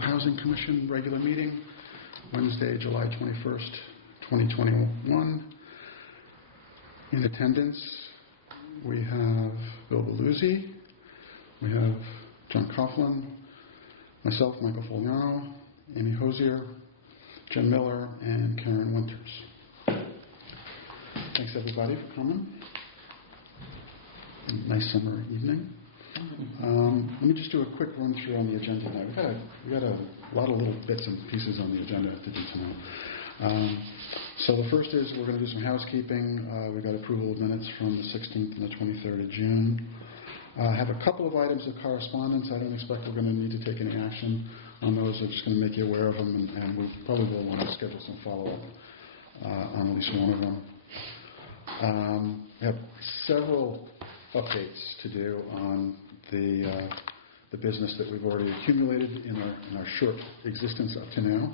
Housing Commission regular meeting, Wednesday, July 21st, 2021. In attendance, we have Bill Belluzzi, we have John Coughlin, myself, Michael Fogliano, Amy Hosier, Jen Miller, and Karen Winters. Thanks everybody for coming. Nice summer evening. Let me just do a quick run through on the agenda tonight. We got a lot of little bits and pieces on the agenda to do tonight. So the first is we're going to do some housekeeping. We got approval of minutes from the 16th and the 23rd of June. I have a couple of items of correspondence. I don't expect we're going to need to take any action on those. I'm just going to make you aware of them, and we probably will want to schedule some follow-up on at least one of them. We have several updates to do on the business that we've already accumulated in our short existence up to now.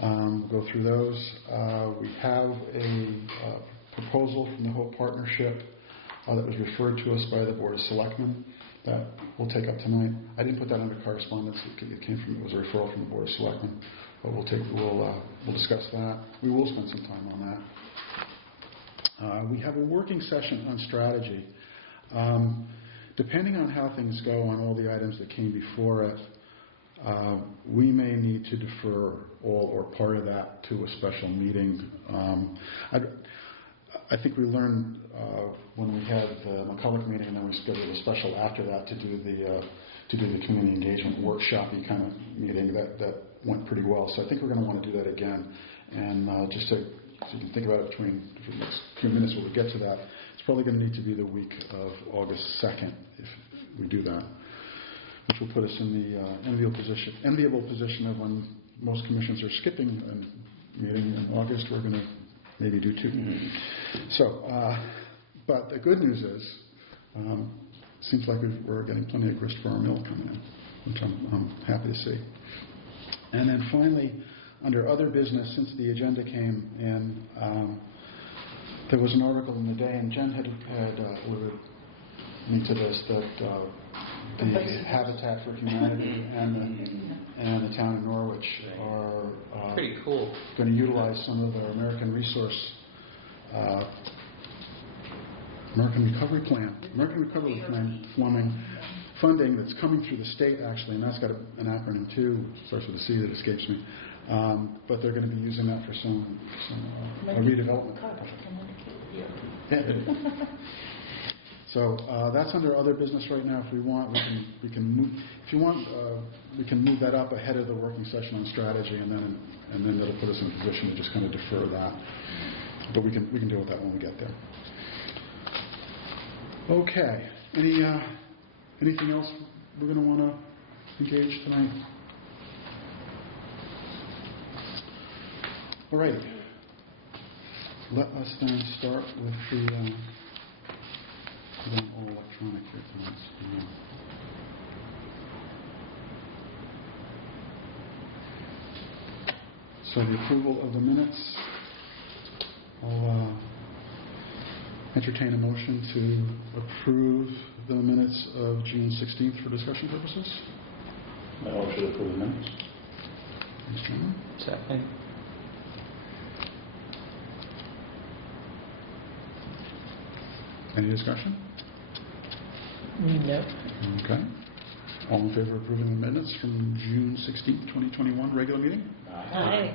We'll go through those. We have a proposal from the Hope Partnership that was referred to us by the Board of Selectmen that we'll take up tonight. I didn't put that under correspondence. It was a referral from the Board of Selectmen, but we'll discuss that. We will spend some time on that. We have a working session on strategy. Depending on how things go on all the items that came before it, we may need to defer all or part of that to a special meeting. I think we learned when we had the McCulloch meeting, and then we scheduled a special after that to do the community engagement workshop-y kind of meeting that went pretty well. So I think we're going to want to do that again. And just so you can think about it for the next few minutes when we get to that, it's probably going to need to be the week of August 2nd if we do that, which will put us in the enviable position of when most commissions are skipping a meeting in August, we're going to maybe do two. So, but the good news is, seems like we're getting plenty of grist for our mill coming in, which I'm happy to see. And then finally, under other business, since the agenda came in, there was an article in the day, and Jen had alluded me to this, that the Habitat for Humanity and the town of Norwich are pretty cool. Going to utilize some of their American Recovery Plan funding that's coming through the state, actually, and that's got an acronym too, starts with a C that escapes me. But they're going to be using that for some redevelopment. Yeah. So that's under other business right now. If we want, we can move. If you want, we can move that up ahead of the working session on strategy, and then that'll put us in a position to just kind of defer that. But we can deal with that when we get there. Okay. Anything else we're going to want to engage tonight? All right. Let us then start with the. All electronic here tonight. So the approval of the minutes. I'll entertain a motion to approve the minutes of June 16th for discussion purposes. I motion to approve the minutes. Thanks, Chairman. Second. Any discussion? No. Okay. All in favor of approving the minutes from June 16th, 2021 regular meeting? Aye.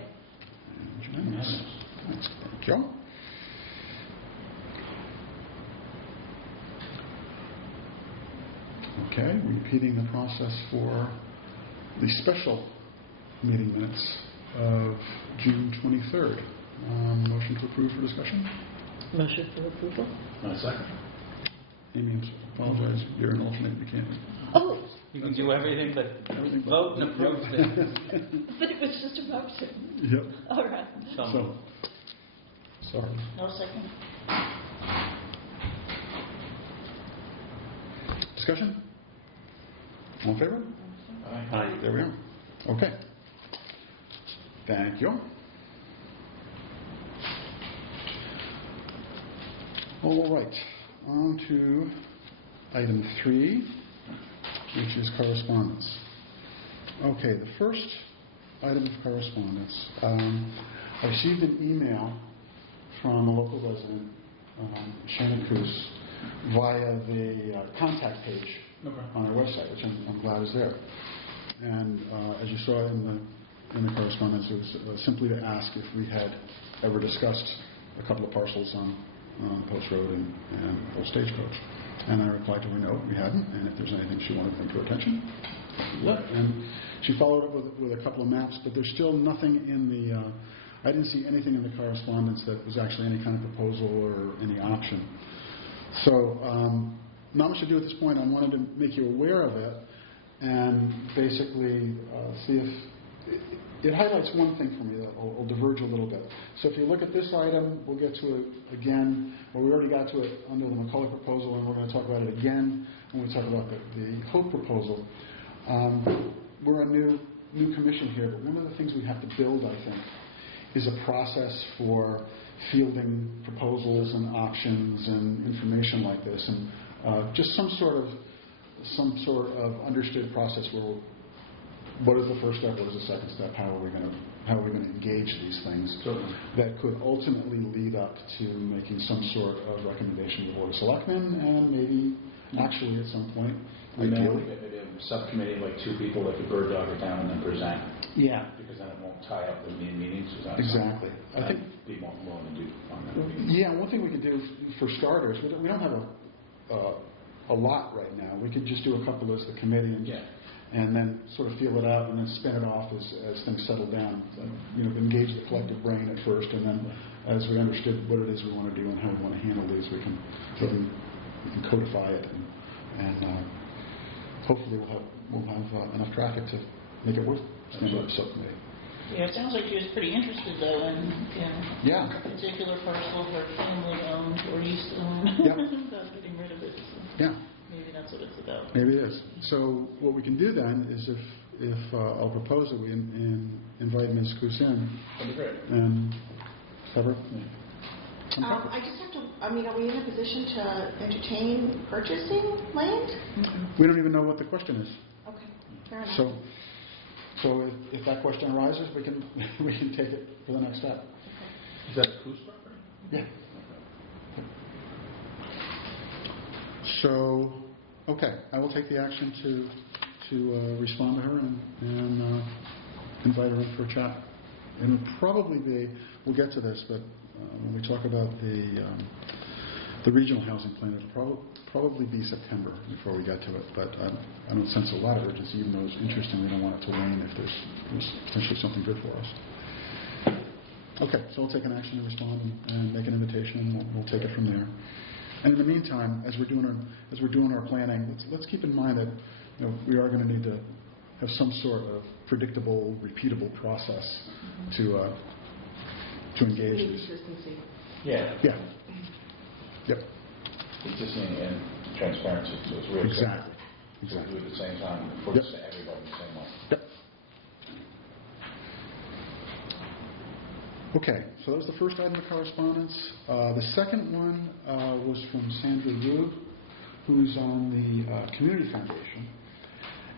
Unanimous. Thanks. Thank you. Okay, repeating the process for the special meeting minutes of June 23rd. Motion to approve for discussion? Motion for approval. Second. Amy, I apologize. You're an alternate. You can't. Oh, You can do everything but vote and approve things. but it was just a motion. Yep. All right. So, sorry. No second. Discussion? All in favor? Aye. There we are. Okay. Thank you. All right. On to item 3, which is correspondence. Okay, the first item of correspondence. I received an email from a local resident, Shannon Coos, via the contact page on our website, which I'm glad is there. And as you saw in the correspondence, it was simply to ask if we had ever discussed a couple of parcels on Post Road and Old Stagecoach. And I replied to her, no, we hadn't, and if there's anything she wanted to bring to her attention, look. And she followed up with a couple of maps, but there's still nothing in the, I didn't see anything in the correspondence that was actually any kind of proposal or any option. So not much to do at this point. I wanted to make you aware of it and basically see if it highlights one thing for me that will diverge a little bit. So if you look at this item, we'll get to it again. Well, we already got to it under the McCulloch proposal, and we're going to talk about it again when we talk about the Hope proposal. We're a new commission here, but one of the things we have to build, I think, is a process for fielding proposals and options and information like this, and just some sort of understood process where what is the first step, what is the second step, how are we going to engage these things that could ultimately lead up to making some sort of recommendation to the Board of Selectmen and maybe actually at some point ideally Maybe a subcommittee of like 2 people that could bird dog it down and then present. Yeah. Because then it won't tie up the main meetings. Is that Exactly. I think be more willing to do on that meeting. Yeah, one thing we could do for starters, we don't have a lot right now. We could just do a couple as the committee and then sort of feel it out and then spin it off as things settle down. So, engage the collective brain at first, and then as we understood what it is we want to do and how we want to handle these, we can codify it and hopefully we'll have enough traffic to make it worth standing up a subcommittee. Yeah, it sounds like you're pretty interested, though, in particular parcels or family-owned or used-to-owned about getting rid of it. So Yeah. maybe that's what it's about. Maybe it is. So what we can do then is if I'll propose that we invite Ms. Coos in. That'd be great. And cover. I just have to, are we in a position to entertain purchasing land? We don't even know what the question is. Okay, fair enough. So if that question arises, we can take it for the next step. Is that a Coos property? Yeah. So, okay, I will take the action to respond to her and invite her in for a chat. And it'll probably be, we'll get to this, but when we talk about the regional housing plan, it'll probably be September before we get to it. But I don't sense a lot of urgency, even though it's interesting. We don't want it to wane if there's potentially something good for us. Okay, so we'll take an action to respond and make an invitation, and we'll take it from there. And in the meantime, as we're doing our planning, let's keep in mind that we are going to need to have some sort of predictable, repeatable process to engage these. Consistency. Yeah. Yeah. Yep. Consistency and transparency. So it's real. Exactly. So we do it at the same time for everybody the same way. Yep. Okay, so that was the first item of correspondence. The second one was from Sandra Yu, who's on the Community Foundation.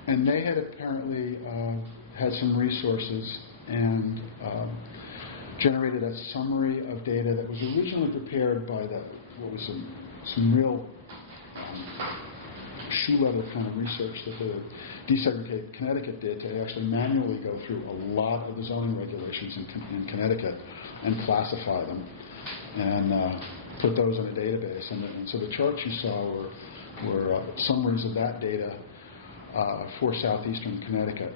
And they had apparently had some resources and generated a summary of data that was originally prepared by what was some real shoe-leather kind of research that the Desegregate Connecticut did to actually manually go through a lot of the zoning regulations in Connecticut and classify them and put those in a database. And so the charts you saw were summaries of that data for southeastern Connecticut.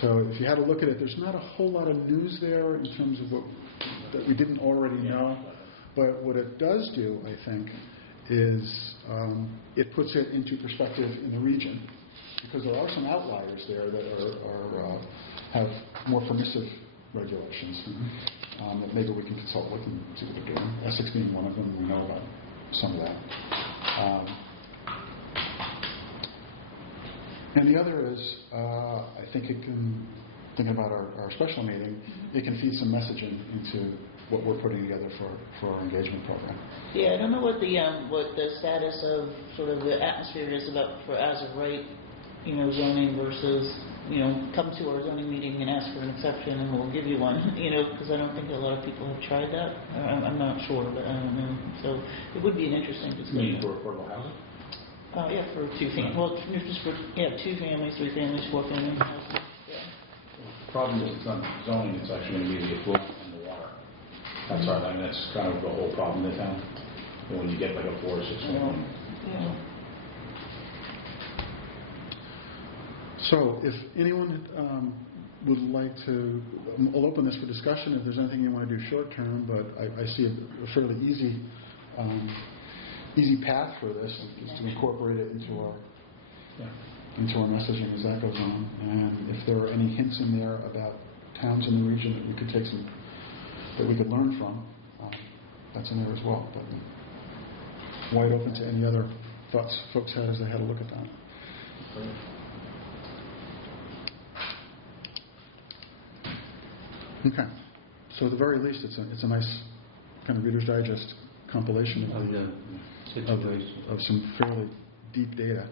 So if you had a look at it, there's not a whole lot of news there in terms of what that we didn't already know. But what it does do, I think, is it puts it into perspective in the region, because there are some outliers there that have more permissive regulations that maybe we can consult with and see what they're doing. Essex being one of them, we know about some of that. And the other is, I think it can, thinking about our special meeting, it can feed some messaging into what we're putting together for our engagement program. Yeah, I don't know what the status of sort of the atmosphere is about for as of right zoning versus, come to our zoning meeting and ask for an exception and we'll give you one, because I don't think a lot of people have tried that. I'm not sure, but I don't know. So it would be an interesting discussion. For affordable housing? Yeah, for 2 families. Well, just for 2 families, 3 families, 4 families. Houses. Yeah. The problem is it's not zoning, it's actually going to be the effluent and the water. That's right. I mean, that's kind of the whole problem in town. When you get like a 4 or 6 family. Yeah. So if anyone would like to, I'll open this for discussion if there's anything you want to do short term, but I see a fairly easy path for this, is to incorporate it into our messaging as that goes on. And if there are any hints in there about towns in the region that we could that we could learn from, that's in there as well. But wide open to any other thoughts folks had as they had a look at that. Okay. So at the very least, it's a nice kind of Reader's Digest compilation of some fairly deep data.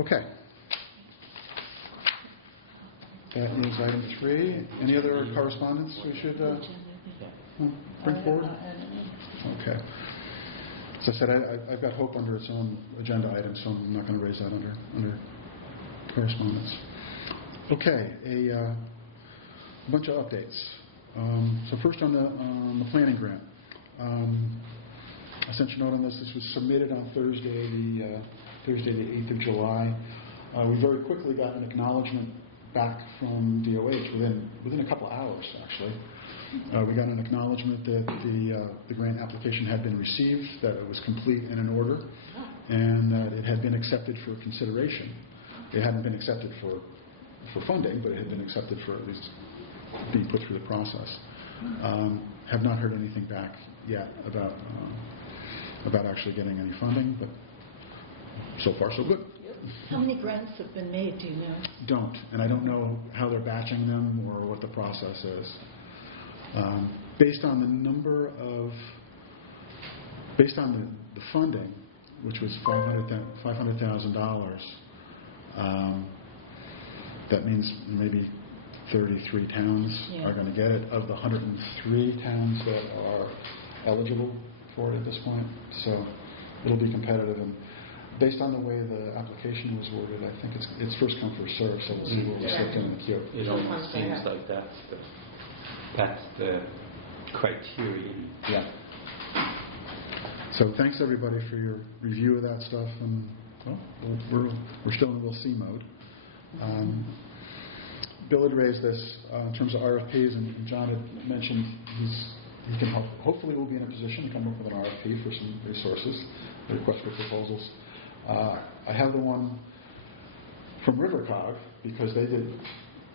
Okay. That is item 3. Any other correspondence we should bring forward? Okay. As I said, I've got Hope under its own agenda item, so I'm not going to raise that under correspondence. Okay, a bunch of updates. So first on the planning grant. I sent you a note on this. This was submitted on Thursday, the 8th of July. We very quickly got an acknowledgement back from DOH within a couple of hours, actually. We got an acknowledgement that the grant application had been received, that it was complete and in order, and that it had been accepted for consideration. It hadn't been accepted for funding, but it had been accepted for at least being put through the process. Have not heard anything back yet about actually getting any funding, but so far so good. How many grants have been made, do you know? Don't, and I don't know how they're batching them or what the process is. Based on the funding, which was $500,000, that means maybe 33 towns are going to get it, of the 103 towns that are eligible for it at this point. So it'll be competitive. And based on the way the application was worded, I think it's first come, first served, so we'll see what will slip in the queue. It almost seems like that's the criterion. Yeah. So thanks everybody for your review of that stuff, and we're still in we'll see mode. Bill had raised this in terms of RFPs, and John had mentioned he can hopefully will be in a position to come up with an RFP for some resources, a request for proposals. I have the one from RiverCog because they did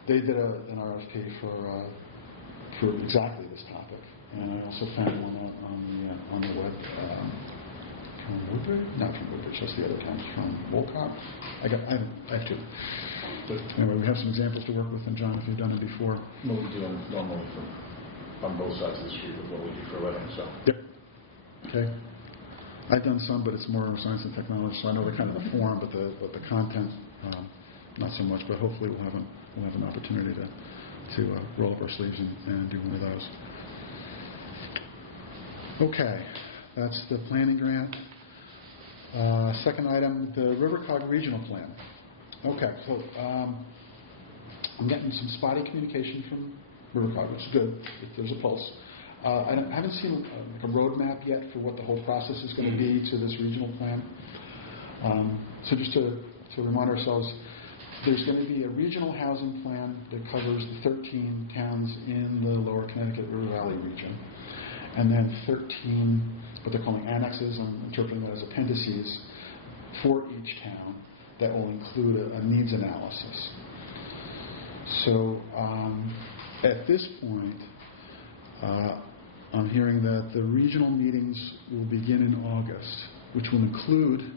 an RFP for exactly this topic, and I also found one on the web from Woodbridge, not from Woodbridge, just the other towns from Wolcott. I have two. But anyway, we have some examples to work with, and John, if you've done it before. What we do normally on both sides of the street with what we do for a living. So. Yep. Okay. I've done some, but it's more science and technology, so I know the kind of the form, but the content, not so much. But hopefully we'll have an opportunity to roll up our sleeves and do one of those. Okay, that's the planning grant. Second item, the RiverCog regional plan. Okay, so I'm getting some spotty communication from RiverCog, which is good. There's a pulse. I haven't seen a roadmap yet for what the whole process is going to be to this regional plan. So just to remind ourselves, there's going to be a regional housing plan that covers the 13 towns in the lower Connecticut River Valley region, and then 13, what they're calling annexes, I'm interpreting that as appendices, for each town that will include a needs analysis. So at this point, I'm hearing that the regional meetings will begin in August, which will include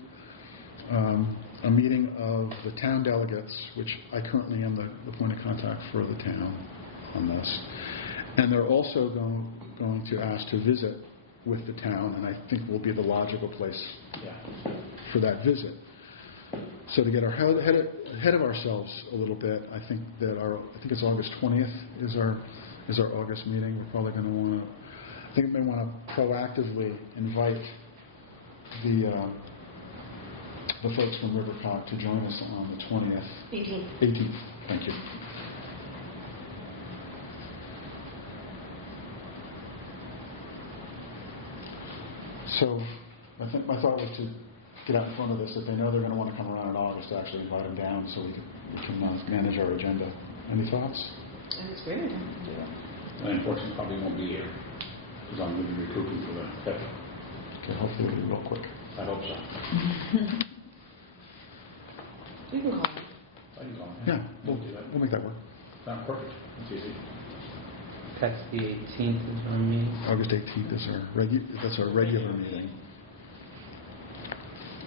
a meeting of the town delegates, which I currently am the point of contact for the town on this. And they're also going to ask to visit with the town, and I think will be the logical place for that visit. So to get our ahead of ourselves a little bit, I think it's August 20th is our August meeting. We're probably going to want to. I think we may want to proactively invite the folks from Rivercog to join us on the 20th. 18th. Thank you. So I think my thought was to get out in front of this. If they know they're going to want to come around in August, to actually invite them down so we can manage our agenda. Any thoughts? It's great. I unfortunately probably won't be here because I'm going to be recouping for the HIPAA. Okay, hopefully it'll be real quick. I hope so. You can call me. I can call him. Yeah, We'll do that. we'll make that work. Perfect. It's easy. That's the 18th is our meeting. August 18th is that's our regular meeting.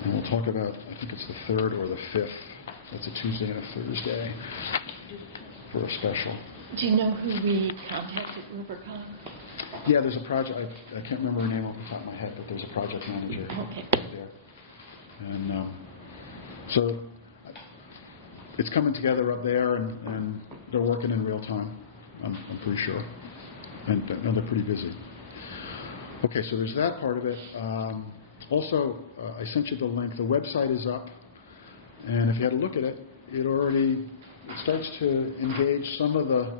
And we'll talk about, I think it's the 3rd or the 5th. That's a Tuesday and a Thursday for a special. Do you know who we contacted at Rivercog? Yeah, there's a project, I can't remember her name off the top of my head, but there's a project manager Okay. there. And so it's coming together up there, and they're working in real time, I'm pretty sure. And they're pretty busy. Okay, so there's that part of it. Also, I sent you the link. The website is up, and if you had a look at it, it starts to engage some of the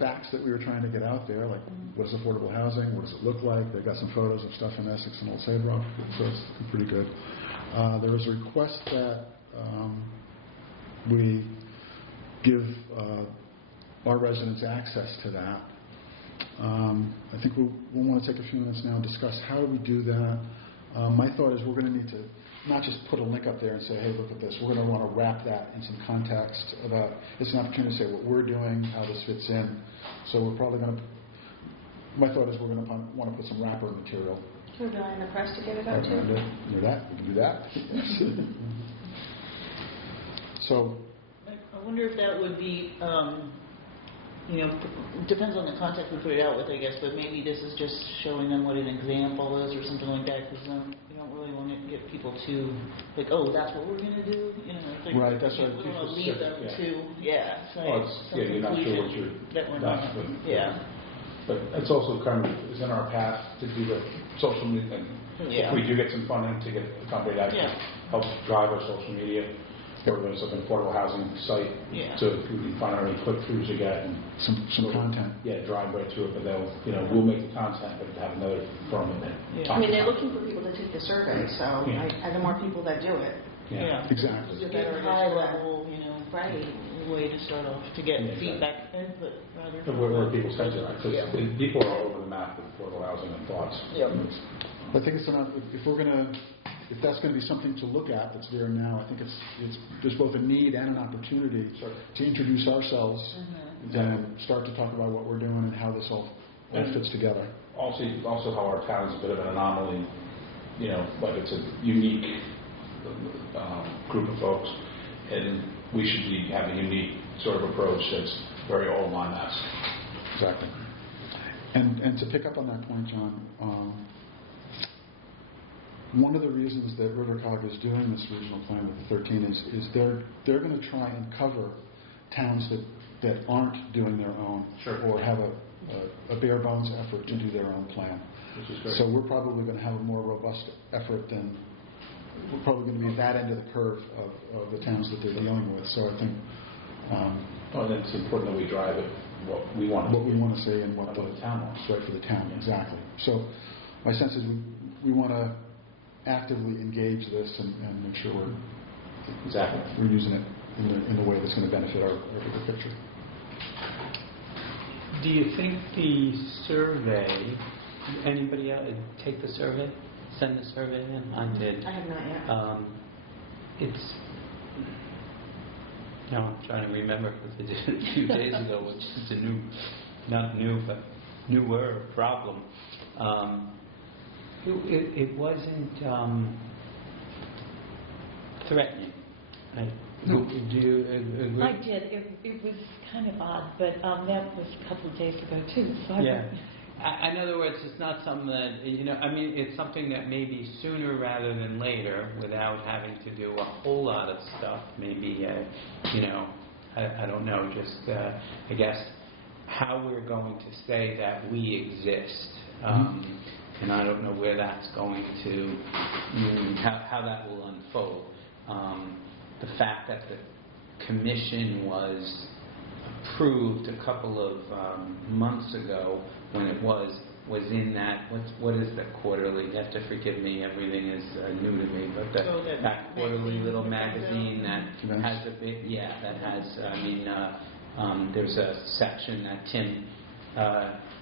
facts that we were trying to get out there, like what is affordable housing, what does it look like. They've got some photos of stuff in Essex and Old Saybrook, so it's pretty good. There was a request that we give our residents access to that. I think we'll want to take a few minutes now and discuss how do we do that. My thought is we're going to need to not just put a link up there and say, hey, look at this. We're going to want to wrap that in some context about, it's an opportunity to say what we're doing, how this fits in. So we're probably going to, my thought is we're going to want to put some wrapper material. Can we rely on the press to get it out too? Do that? We can do that. So. I wonder if that would be, depends on the context we put it out with, I guess, but maybe this is just showing them what an example is or something like that, because we don't really want to get people to, like, oh, that's what we're going to do, Right, that's what we want to lead them to, some you're not sure what you're that we're not, But it's also kind of is in our path to do the social media thing. Yeah. If we do get some funding to get a company that helps drive our social media, or there's like an affordable housing site, so we can find out any click-throughs you get and some content. Yeah, drive right through it, but they'll, we'll make the content, but have another firm in there. I mean, they're looking for people to take the survey, so and the more people that do it, Exactly. the better high level, right, way to start off to get feedback, input rather. Where people's heads are at, because people are all over the map with affordable housing and thoughts. I think it's if that's going to be something to look at that's there now, I think there's both a need and an opportunity to introduce ourselves and start to talk about what we're doing and how this all fits together. Also how our town is a bit of an anomaly, like it's a unique group of folks, and we should have a unique sort of approach that's very old line-esque. Exactly. And to pick up on that point, John, one of the reasons that Rivercog is doing this regional plan with the 13 is they're going to try and cover towns that aren't doing their own or have a bare bones effort to do their own plan. Which is great. So we're probably going to have a more robust effort than we're probably going to be at that end of the curve of the towns that they're dealing with. So I think and it's important that we drive it what we want to say and what the town wants. Right, for the town, exactly. So my sense is we want to actively engage this and make sure we're using it in the way that's going to benefit our bigger picture. Do you think the survey, anybody else take the survey, send the survey in? I did. I have not yet. It's, I'm trying to remember because I did it a few days ago, which is a not new, but newer problem. It wasn't threatening. Do you agree? I did. It was kind of odd, but that was a couple of days ago too. So In other words, it's not something that, it's something that maybe sooner rather than later, without having to do a whole lot of stuff, maybe, I don't know, just, I guess, how we're going to say that we exist. And I don't know where that's going to, how that will unfold. The fact that the commission was approved a couple of months ago, when it was in that, what is the quarterly? You have to forgive me, everything is new to me, but that quarterly little magazine that has a bit, that has, there's a section that Tim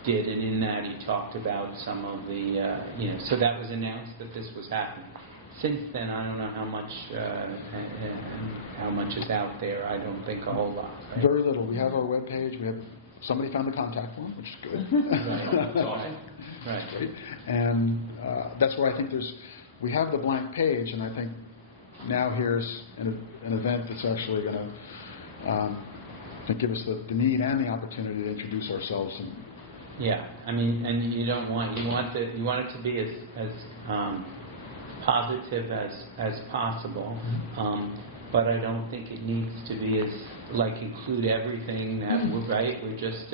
did, and in that he talked about some of the, so that was announced that this was happening. Since then, I don't know how much is out there. I don't think a whole lot. Right? Very little. We have our webpage. We have somebody found the contact form, which is good. Right. That's awesome. Right. And that's where I think we have the blank page, and I think now here's an event that's actually going to give us the need and the opportunity to introduce ourselves. And you want it to be as positive as possible, but I don't think it needs to be include everything that we're just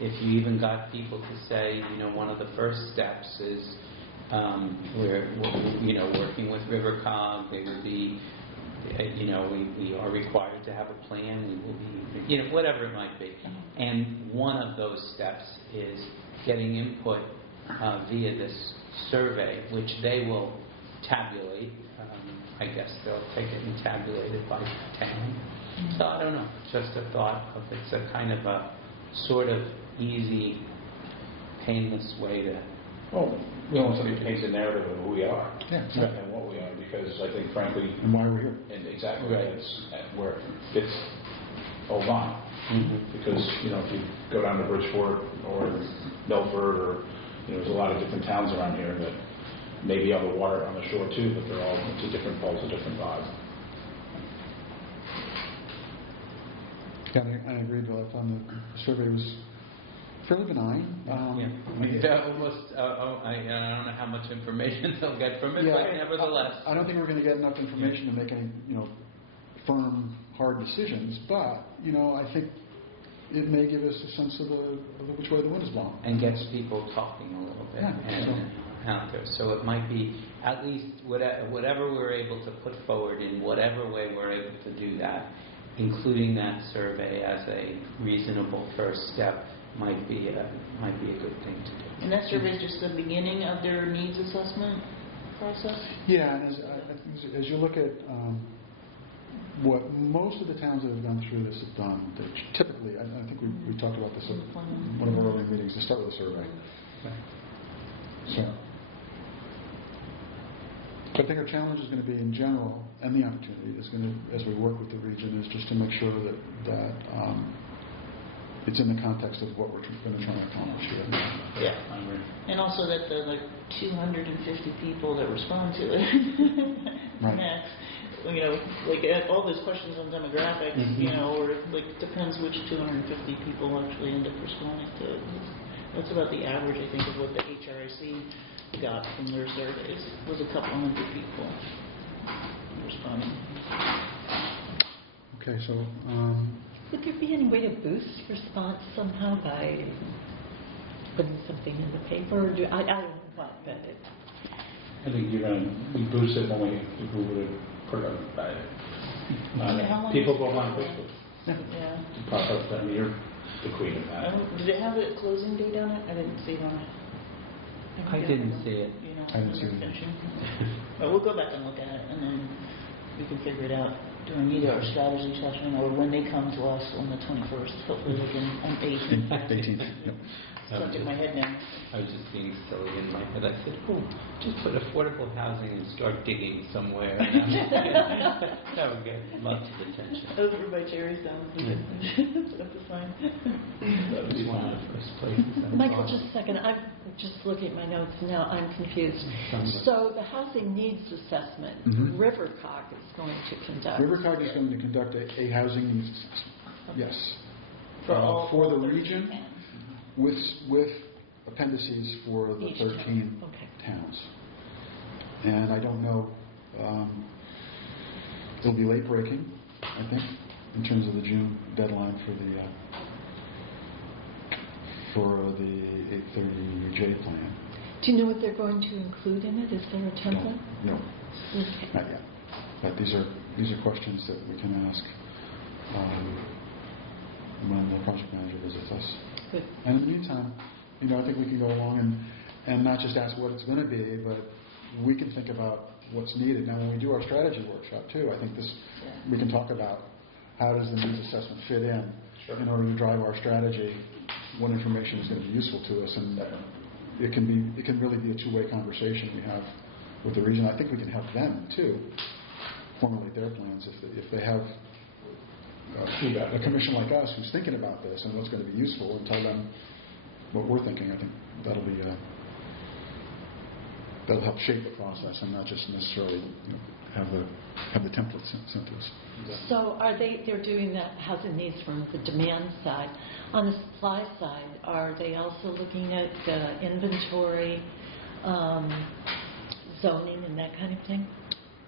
if you even got people to say, one of the first steps is we're working with RiverCog. They will be, we are required to have a plan. We will be, whatever it might be. And one of those steps is getting input via this survey, which they will tabulate. I guess they'll take it and tabulate it by town. So I don't know. Just a thought of it's a kind of a sort of easy, painless way to. Well, we want somebody who paints a narrative of who we are Exactly. and what we are, because I think, frankly, And why we're here. and exactly Right. it's where it's Oman. Because if you go down to Bridgeport or Milford, or there's a lot of different towns around here that maybe on the water, on the shore too, but it's a different pulse, a different vibe. Yeah, I agree, Bill. I found the survey was fairly benign. Almost. I don't know how much information they'll get from it, but nevertheless. I don't think we're going to get enough information to make any, firm, hard decisions. But I think it may give us a sense of which way the wind is blowing, and gets people talking a little bit out there. So it might be at least whatever we're able to put forward in whatever way we're able to do that, including that survey as a reasonable first step might be a good thing to do. And that survey is just the beginning of their needs assessment process? Yeah, and as you look at what most of the towns that have gone through this have done, they typically, I think we talked about this at one of our early meetings, to start with a survey. So, but I think our challenge is going to be in general, and the opportunity is going to, as we work with the region, is just to make sure that it's in the context of what we're going to try to accomplish here. Yeah. And also that the 250 people that respond to it Right. next, all those questions on demographics, or depends which 250 people actually end up responding to it. That's about the average, I think, of what the HRIC got from their surveys, was a couple hundred people responding. Okay, so Would there be any way to boost response somehow by putting something in the paper? I don't know what, but I think we boost it when we would put it on. People go on Facebook. Yeah. Pop up. You're the queen of that. Did it have a closing date on it? I didn't see it on it. I didn't see it. I didn't see it. Well, we'll go back and look at it, and then we can figure it out during either our strategy session or when they come to us on the 21st. Hopefully we can, on 18th. 18th. Yep. Stuck in my head now. I was just being silly in my head. I said, just put affordable housing and start digging somewhere. That would get lots of attention. Over by Cherry's down. Put up the sign. That was one of the first places I Michael, thought. just a second. I'm just looking at my notes now. I'm confused. So the housing needs assessment, RiverCog is going to conduct. RiverCog is going to conduct a housing needs, yes, For all for the 13 region, towns. with appendices for the Each 13 town. Okay. towns. And I don't know, it'll be late breaking, I think, in terms of the June deadline for the 830J plan. Do you know what they're going to include in it? Is there a template? No, Okay. not yet. But these are questions that we can ask when the project manager visits us. Good. And in the meantime, I think we can go along and not just ask what it's going to be, but we can think about what's needed. Now, when we do our strategy workshop too, I think we can talk about how does the needs assessment fit in order to drive our strategy, what information is going to be useful to us, and it can really be a two-way conversation we have with the region. I think we can help them too formulate their plans if they have a commission like us who's thinking about this and what's going to be useful, and tell them what we're thinking. I think that'll help shape the process and not just necessarily have the template sent to us. So they're doing that housing needs from the demand side. On the supply side, are they also looking at inventory, zoning, and that kind of thing?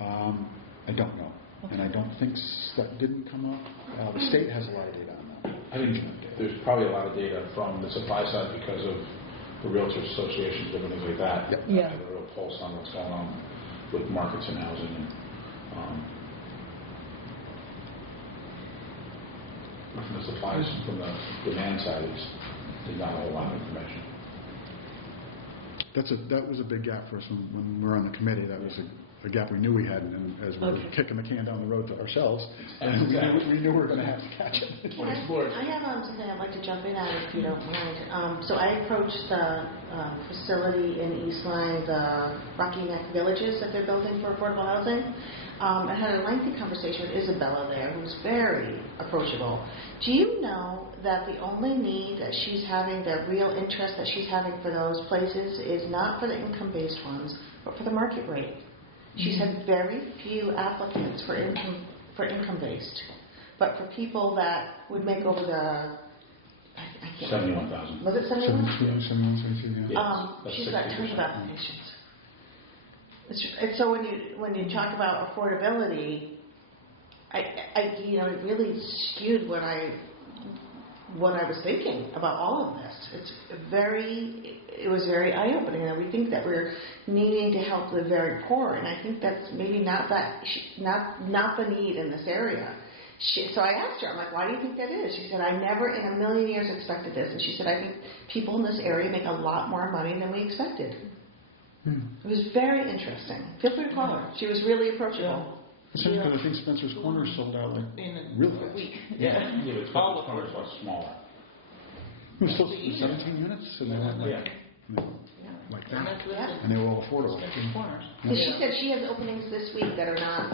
I don't know. Okay. And I don't think that didn't come up. The state has a lot of data on that. I think there's probably a lot of data from the supply side because of the Realtors Associations and things like that. Yep. Yeah. Have a real pulse on what's going on with markets and housing. And from the supplies, from the demand side, there's not a whole lot of information. That was a big gap for us when we were on the committee. That was a gap we knew we had, and as we were kicking the can down the road to ourselves, and we knew we were going to have to catch it. I have something I'd like to jump in on, if you don't mind. So I approached the facility in Eastline, the Rocky Neck Villages that they're building for affordable housing. I had a lengthy conversation with Isabella there, who's very approachable. Do you know that the only need that she's having, the real interest that she's having for those places is not for the income-based ones, but for the market rate? She's had very few applicants for income-based, but for people that would make over the 71,000. Was it 71? 71, yeah. She's got tons of applications. And so when you talk about affordability, it really skewed what I was thinking about all of this. It was very eye-opening, and we think that we're needing to help the very poor, and I think that's maybe not the need in this area. So I asked her, I'm like, why do you think that is? She said, I never in a million years expected this, and she said, I think people in this area make a lot more money than we expected. It was very interesting. Feel free to call her. She was really approachable. It's because I think Spencer's Corner sold out In really a fast. week. Yeah, it's much smaller. It was supposed to be 17 units, and they went like And that, that's what and they were all affordable. Spencer Corners. So she said she has openings this week that are not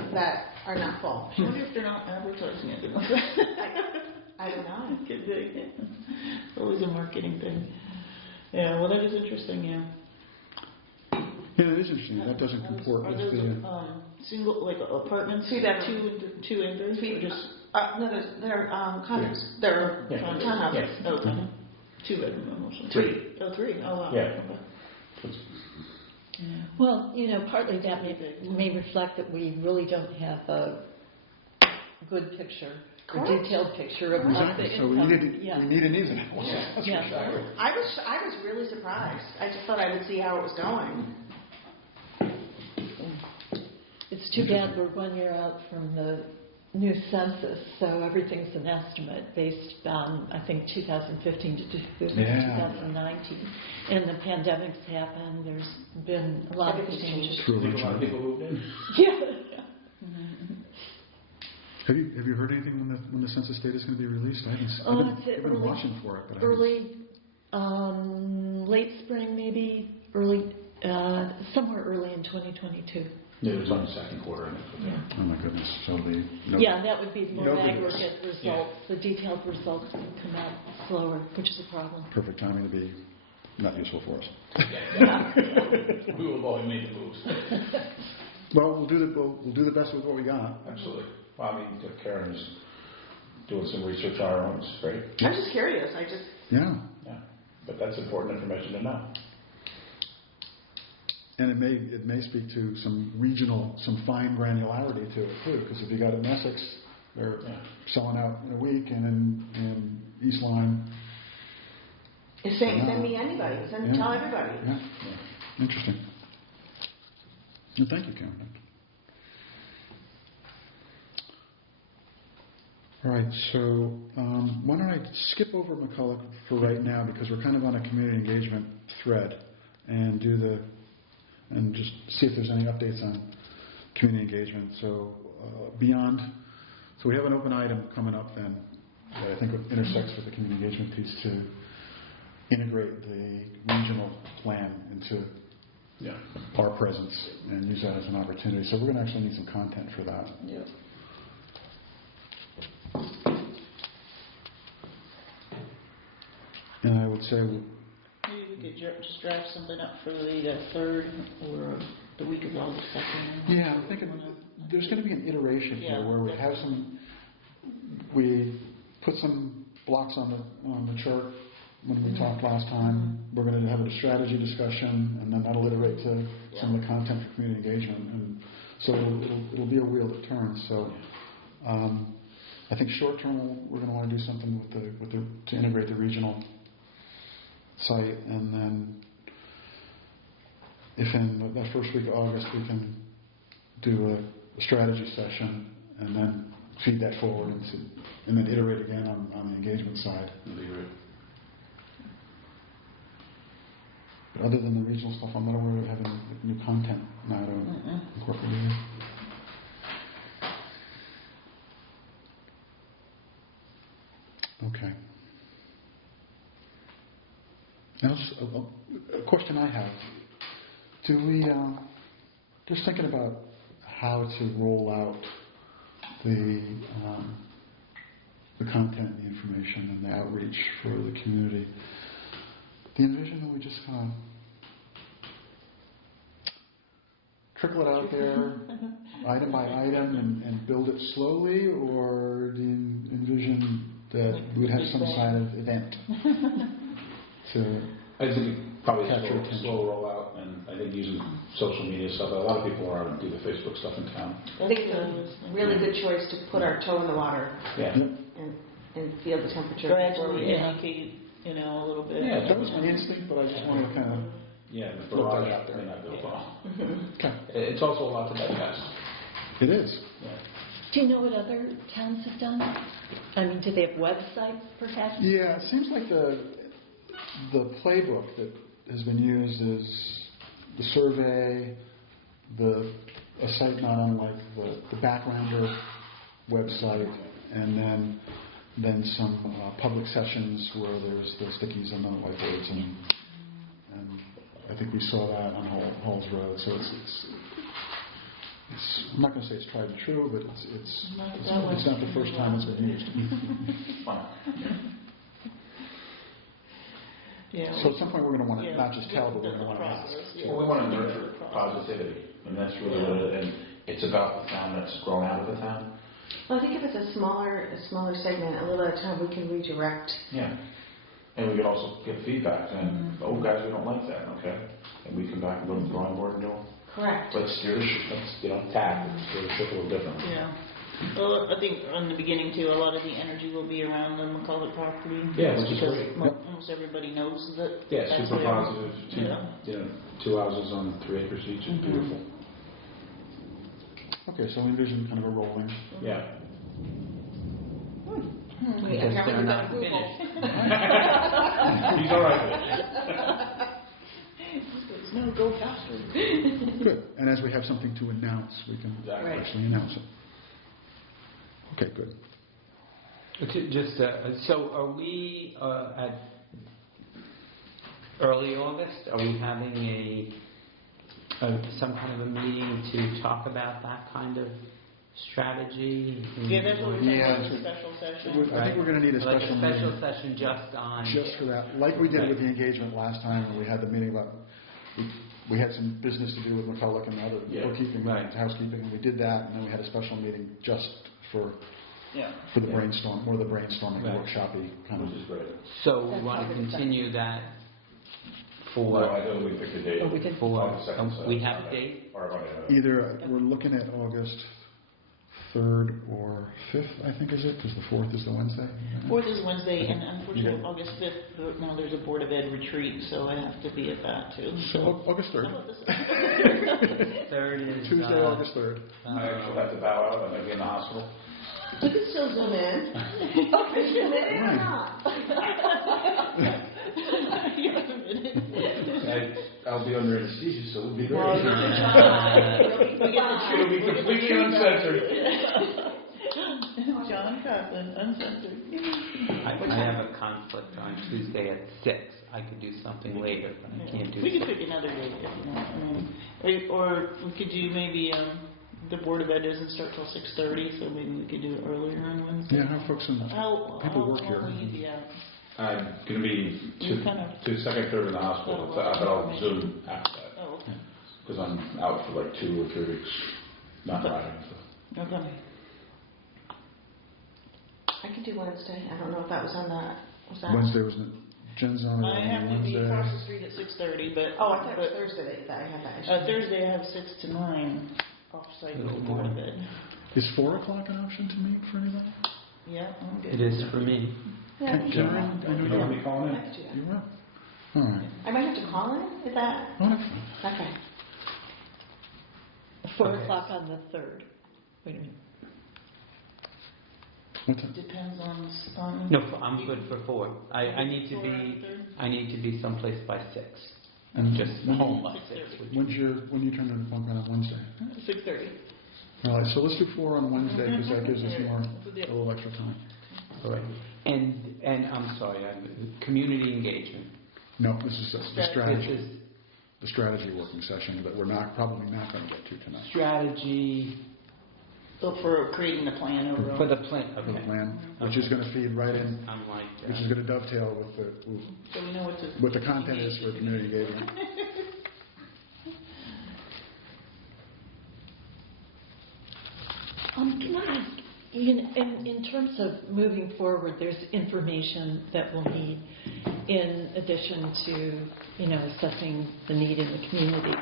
full. I wonder if they're not advertising it. I don't know. Could be. It's always a marketing thing. Yeah, well, that is interesting, yeah. Yeah, it is interesting. That doesn't comport Are with those the... single, like apartments? Two bedroom. Two and three? Or just No, they're condos. They're Yeah. townhouses. Oh, two bedroom almost. Three. Oh, three. Oh, wow. Yeah. Okay. Well, partly that may reflect that we really don't have a good picture, a Correct. detailed picture of what the Exactly. So we income... need an easy analysis. That's Yeah. for sure. I was really surprised. I just thought I would see how it was going. It's too bad we're 1 year out from the new census, so everything's an estimate based on, I think, 2015 to 2019. And the pandemic's happened, there's been a lot of changes. I think a lot of people moved in. Yeah. Have you heard anything when the census data is going to be released? It's I've been watching for it, but late spring, maybe somewhere early in 2022. Yeah, it was on the second quarter. Oh my goodness! So That would be more no aggregate results. The detailed results would come out slower, which is a problem. perfect timing to be not useful for us. We will have already made the moves. Well, we'll do the best with what we got. Absolutely. Well, I mean, Karen's doing some research on our own. It's great. I was just curious. Yeah. Yeah. But that's important information to know. And it may speak to some fine granularity to it too, because if you got in Essex, they're selling out in a week, and in East Lyme. It's saying, send me anybody, tell everybody. Yeah. Interesting. And thank you, Karen. All right, so why don't I skip over McCulloch for right now, because we're kind of on a community engagement thread, and just see if there's any updates on community engagement. So so we have an open item coming up then that I think intersects with the community engagement piece to integrate the regional plan into our presence and use that as an opportunity. So we're going to actually need some content for that. Yep. And I would say, Maybe we could just draft something up for the 3rd or the week of August 2nd. yeah, I'm thinking there's going to be an iteration here Yeah, where we put some blocks on the chart when we talked last time. We're going to have a strategy discussion, and then that'll iterate to some of the content for community engagement, and so it'll be a wheel that turns. So I think short term we're going to want to do something to integrate the regional site, and then if in that first week of August we can do a strategy session and then feed that forward and then iterate again on the engagement side. That'd be great. But other than the regional stuff, I'm not aware of having new content now to incorporate in. Okay. Now, a question I have. Do we, just thinking about how to roll out the content, the information, and the outreach for the community, do you envision that we just kind of trickle it out there, item by item, and build it slowly, or do you envision that we would have some kind of event to I think probably capture a attention? slow rollout, and I think using social media stuff. A lot of people are out and do the Facebook stuff in town. I think it's a really good choice to put our toe in the water Yeah. and feel the temperature. before we- Gradually educate, a little bit. Yeah, That was my instinct, but I just wanted to kind of... Yeah, the Look barrage that out there. may not go well. Okay. It's also a lot to digest. It is. Yeah. Do you know what other towns have done? I mean, do they have websites, perhaps? Yeah, it seems like the playbook that has been used is the survey, a site not unlike the Backrounder website, and then some public sessions where there's the stickies and the whiteboards, and I think we saw that on Halls Road. So it's I'm not going to say it's tried and true, but it's not the first time it's been used. Fine. Yeah. So at some point we're going to want to not just tell, but we're going to want to ask. Well, we want to nurture positivity, and that's really what it is. And it's about the town that's grown out of the town. Well, I think if it's a smaller segment, a little at a time, we can redirect. Yeah. And we can also get feedback saying, oh, guys, we don't like that, okay? And we come back and go to the drawing board and go, Correct. let's steer the ship, tack, and steer the ship a little differently. Yeah. Well, I think in the beginning too, a lot of the energy will be around the McCulloch property. Yeah, which is because great. Almost everybody knows that. Yeah, that's super where- positive. Two houses on 3 acres each is beautiful. Okay, so we envision kind of a rolling. Yeah. Wait, apparently we've got approval. He's all right with it. No, go faster. Good. And as we have something to announce, we can Exactly. actually announce it. Okay, good. So are we at early August? Are we having some kind of a meeting to talk about that kind of strategy? Yeah, that's what we're talking Yeah, about, a it's- special session. I think we're going to need a Like special a special meeting session just on... just for that, like we did with the engagement last time, when we had the meeting about, we had some business to do with McCulloch and other Yeah, bookkeeping, right. housekeeping, and we did that, and then we had a special meeting just for Yeah. the brainstorm, more the brainstorming Right. workshop-y kind of. Which is great. So we That's want to probably the continue that Well, I know we picked a date. Oh, we did. For, August 2nd, we have a date? Or about Either, we're looking at August 3rd or 5th, I think is it, because the 4th is the Wednesday. 4th is Wednesday, and unfortunately, Yeah. August 5th, now there's a Board of Ed retreat, so I have to be at that too. So August How 3rd, about this? Third is... Tuesday, August 3rd. I actually have to bow out, I might be in the hospital. You can still zoom in. Oh, can you zoom in or not? You have a minute. I'll be under anesthesia, so it'll be great. Oh, good job. You'll be It'll be fine. completely uncensored. John Coughlin, uncensored. I have a conflict on Tuesday at 6. I could do something later, but I can't do We could 6. pick another date if you want. Or we could do maybe, the Board of Ed doesn't start till 6:30, so maybe we could do it earlier on Wednesday. Yeah, how folks and people work here. How long will you be out? I'm going to be to second, third in the hospital, but I'll Zoom after that. Oh, okay. Because I'm out for like 2 or 3 weeks, not riding. So. Okay. I could do Wednesday. I don't know if that was on that. Was that? Wednesday was Jen's on it I have on to be across Wednesday. the street at 6:30, but. Oh, I thought it was but, Thursday that I had that issue. Thursday I have 6 to 9 off-site with the Board of Ed. Is 4 o'clock an option to meet for anybody? Yeah, I'm good. It is for me. Yeah, Karen, I know You you're. want me calling I in? could do that. You will. All right. I might have to call in. Is that Oh, that's fine. okay? 4 Okay. o'clock on the 3rd. Wait a minute. What time? Depends on. No, I'm good for 4. I need to be someplace by 6. And Just when- home by 6. 6:30. when you turn to the bunk on Wednesday? 6:30. All right, so let's do 4 on Wednesday because that gives us more, That's a a deal. little extra time. All right. And I'm sorry, community engagement. No, this is the This strategy, is the strategy working session that we're probably not going to get to tonight. strategy So for creating the plan overall. for the plan. For the Okay. plan, which is going to feed right in, I'm like, which is going to dovetail with So we know what to. what the content is for community engagement. Can I ask, in terms of moving forward, there's information that we'll need in addition to, assessing the need in the community.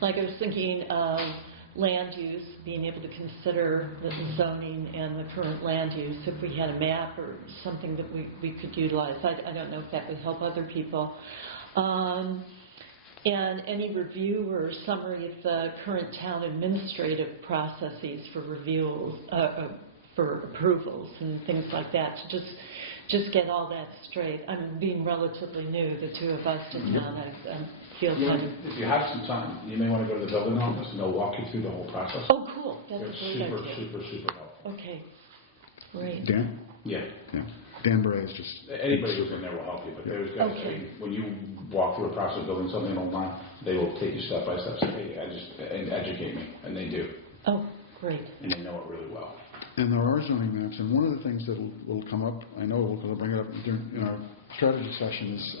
Like I was thinking of land use, being able to consider the zoning and the current land use, if we had a map or something that we could utilize. I don't know if that would help other people. And any review or summary of the current town administrative processes for review, for approvals and things like that, to just get all that straight. I'm being relatively new, the two of us in town. I feel kind of... If you have some time, you may want to go to the building office and they'll walk you through the whole process. Oh, cool. That's It's a great super, idea. super, super helpful. Okay, great. Dan? Yeah. Yeah. Dan Bray is just... Anybody who's in there will help you, but there's guys, I mean, when you walk through a process of building something online, they will take you step by step, say, hey, and educate me, and they do, Oh, great. and they know it really well. And there are zoning maps, and one of the things that will come up, I know we'll bring it up in our strategy session, is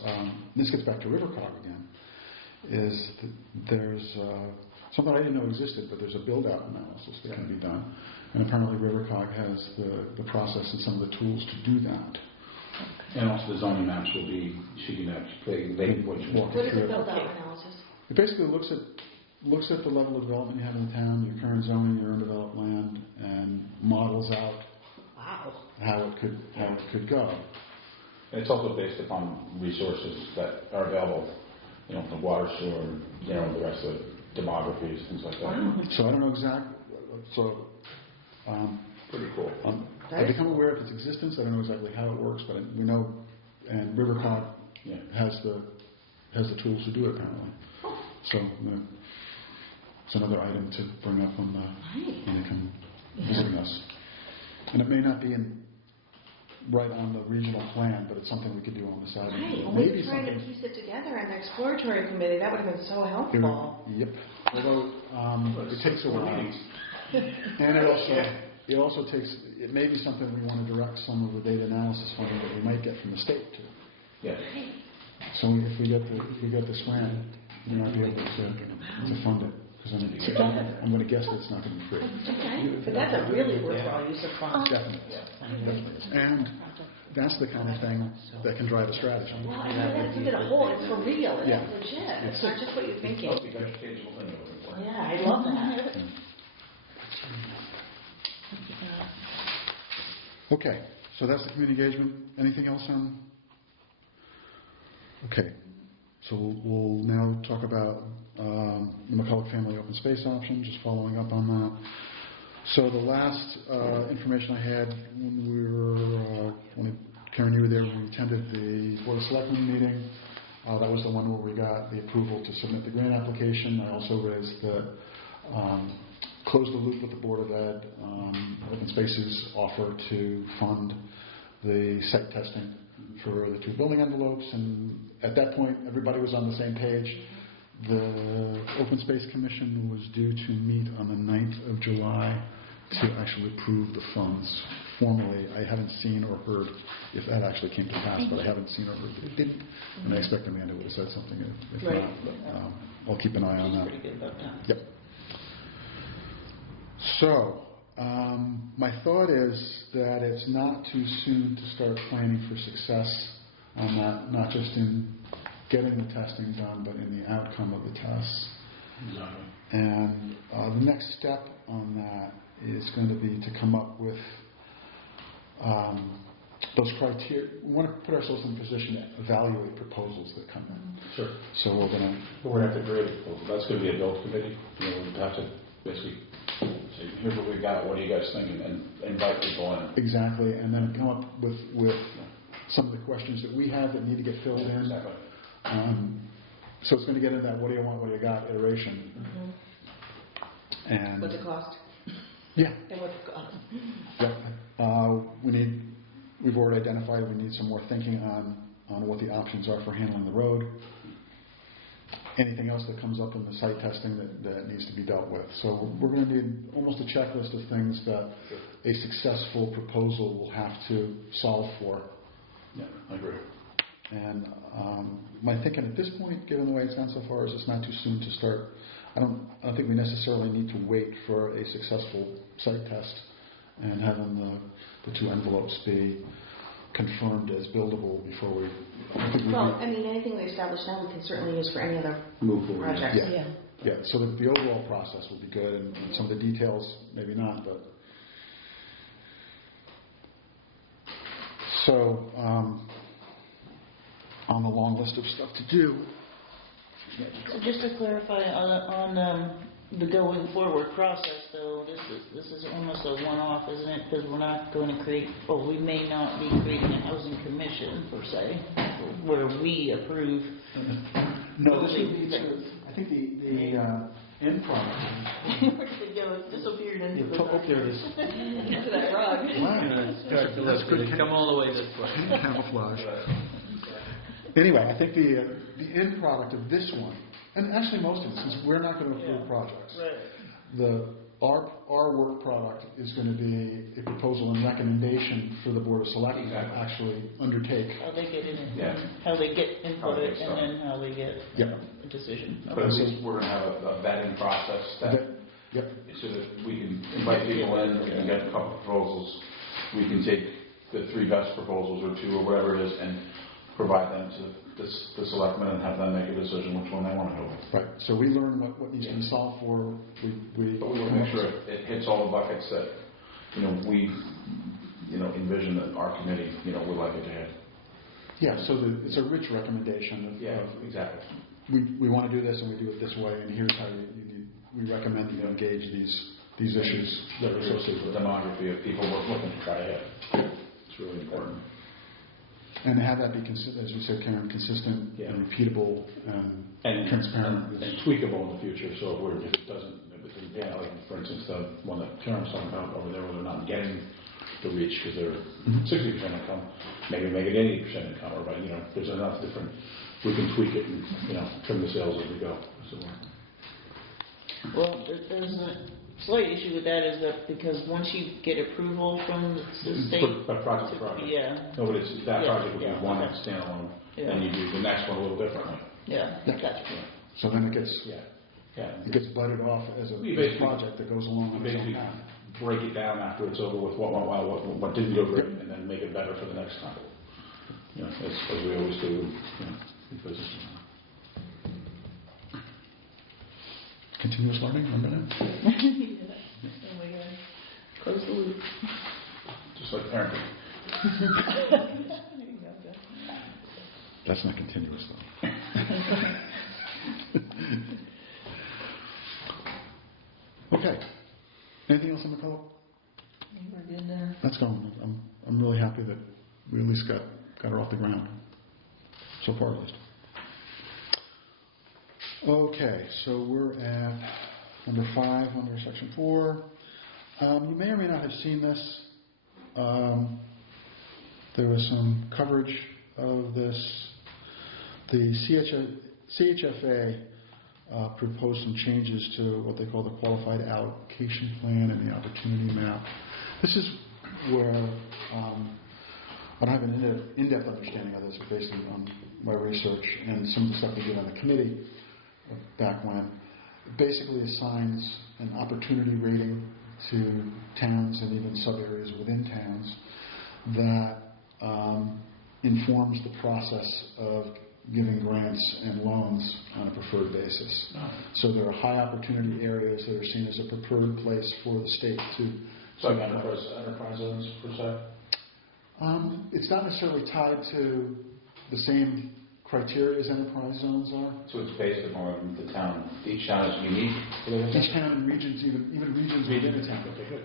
this gets back to Rivercog again, is that there's something I didn't know existed, but there's a build-out analysis that can be done, and apparently Rivercog has the process and some of the tools to do that. And also the zoning maps will be shooting at, they what you want. What is the Sure. build-out Okay. analysis? It basically looks at the level of development you have in the town, your current zoning, your undeveloped land, and models out Wow. how it could go. And it's also based upon resources that are available, the water, sewer, the rest of the demographies, things like that. So I don't know exactly. So Pretty cool. I become aware of its existence. I don't know exactly how it works, but we know, and Rivercog Yeah. has the tools to do it apparently. So it's another item to bring up when they come visiting us. And it may not be right on the regional plan, but it's something we could do on the side. Right. When Maybe we tried to something. piece it together in the exploratory committee, that would have been so helpful. Yep. Although it takes a while. And it also takes, it may be something we want to direct some of the data analysis funding that we might get from the state to. Yeah. So if we get this grant, we might be able to fund it. Because I'm going to guess that it's not going to be free. Okay. But that's a really worthwhile use of funds. Definitely. And that's the kind of thing that can drive a strategy. Well, I mean, that's even a whole, it's for real, it's Yeah. legit, it's not just what you're thinking. Must be a vegetable thing you're looking for. Yeah, I love that. Okay, so that's the community engagement. Anything else on? Okay, so we'll now talk about the McCulloch family open space option, just following up on that. So the last information I had when Karen, you were there, we attended the Board of Selectmen meeting. That was the one where we got the approval to submit the grant application. I also raised the close the loop with the Board of Ed, Open Spaces offer to fund the site testing for the 2 building envelopes, and at that point everybody was on the same page. The Open Space Commission was due to meet on the 9th of July to actually approve the funds formally. I haven't seen or heard if that actually came to pass, but I haven't seen or heard that it didn't, and I expect Amanda would have said something if Right. not, but I'll keep an eye on that. Pretty good about that. Yep. So, my thought is that it's not too soon to start planning for success on that, not just in getting the testing done, but in the outcome of the tests. Exactly. And the next step on that is going to be to come up with those criteria. We want to put ourselves in a position to evaluate proposals that come in. Sure. So we're going to We're going to have to grade it. That's going to be a build committee. We'll have to basically say, here's what we've got, what do you guys think, and invite people in. exactly, and then come up with some of the questions that we have that need to get filled in. Exactly. So it's going to get into that what do you want, what do you got iteration. And What's it cost? yeah, And what's it cost? yeah. We've already identified we need some more thinking on what the options are for handling the road. Anything else that comes up in the site testing that needs to be dealt with. So we're going to need almost a checklist of things that a successful proposal will have to solve for. Yeah, I agree. And my thinking at this point, given the way it's gone so far, is it's not too soon to start. I don't think we necessarily need to wait for a successful site test and having the 2 envelopes be confirmed as buildable before we. Well, I mean, anything we establish now, we can certainly use for any other Move forward. project. Yeah. Yeah, so the overall process will be good, and some of the details maybe not, but. So, on the long list of stuff to do. So just to clarify on the going forward process, though, this is almost a one-off, isn't it? Because we're not going to create, or we may not be creating a housing commission per se, where we approve. No, building things. I think the end product. It disappeared into the. Oh, there it is. Into that rug. Wow. That's good. Come all the way this way. Camouflage. Anyway, I think the end product of this one, and actually most of it, since we're not going to approve projects, Right. our work product is going to be a proposal and recommendation for the Board of Selectmen to Exactly. actually undertake. How they get in, Yeah. how they get input, they and start. then how they get Yep. a decision. But at least we're going to have a vetting process that, Yep. so that we can invite people in, we can get a couple of proposals, we can take the 3 best proposals or 2 or whatever it is and provide them to the selectmen and have them make a decision which one they want to go with. Right. So we learn what needs to be solved for. We But we want to make sure it hits all the buckets that, we, envision that our committee, would like it to hit. Yeah. So it's a rich recommendation of Exactly. we want to do this and we do it this way, and here's how we recommend you engage these issues that are associated with it. Demography of people we're looking to try to hit. It's really important. And have that be, as you said, Karen, consistent Yeah. and repeatable and transparent. And tweakable in the future, so if it doesn't, like for instance, the one that Karen's talking about over there, where they're not getting the reach because they're 60% income, maybe make it 80% income, or, there's enough different, we can tweak it and, trim the sails as we go. So, Well, there's a slight issue with that is that because once you get approval from the state. But project to project. Yeah, No, but that Yeah, project would be yeah, one okay. standalone, Yeah. and you do the next one a little differently. yeah, gotcha. So then it gets budded off as a We basically- project that goes along You on its own basically path. break it down after it's over with what went well, what didn't go great, and then make it better for the next time. You know, as we always do, you know, in business. Continuous learning, remember that? Oh my God. Close the loop. Just like parenting. There you go, Jeff. That's not continuous, though. Okay. Anything else on the co-op? We're good there. That's going. I'm really happy that we at least got her off the ground. So far, at least. Okay, so we're at number 5 under section 4. You may or may not have seen this. There was some coverage of this. The CHFA proposed some changes to what they call the Qualified Allocation Plan and the Opportunity Map. This is where I don't have an in-depth understanding of this based on my research and some of the stuff we did on the committee back when. It basically assigns an opportunity rating to towns and even sub-areas within towns that informs the process of giving grants and loans on a preferred basis. So there are high opportunity areas that are seen as a preferred place for the state to... So like enterprise zones, per se? It's not necessarily tied to the same criteria as enterprise zones are. So it's based upon the town. Each town is unique. Each town and regions, even regions within a town. Okay, good.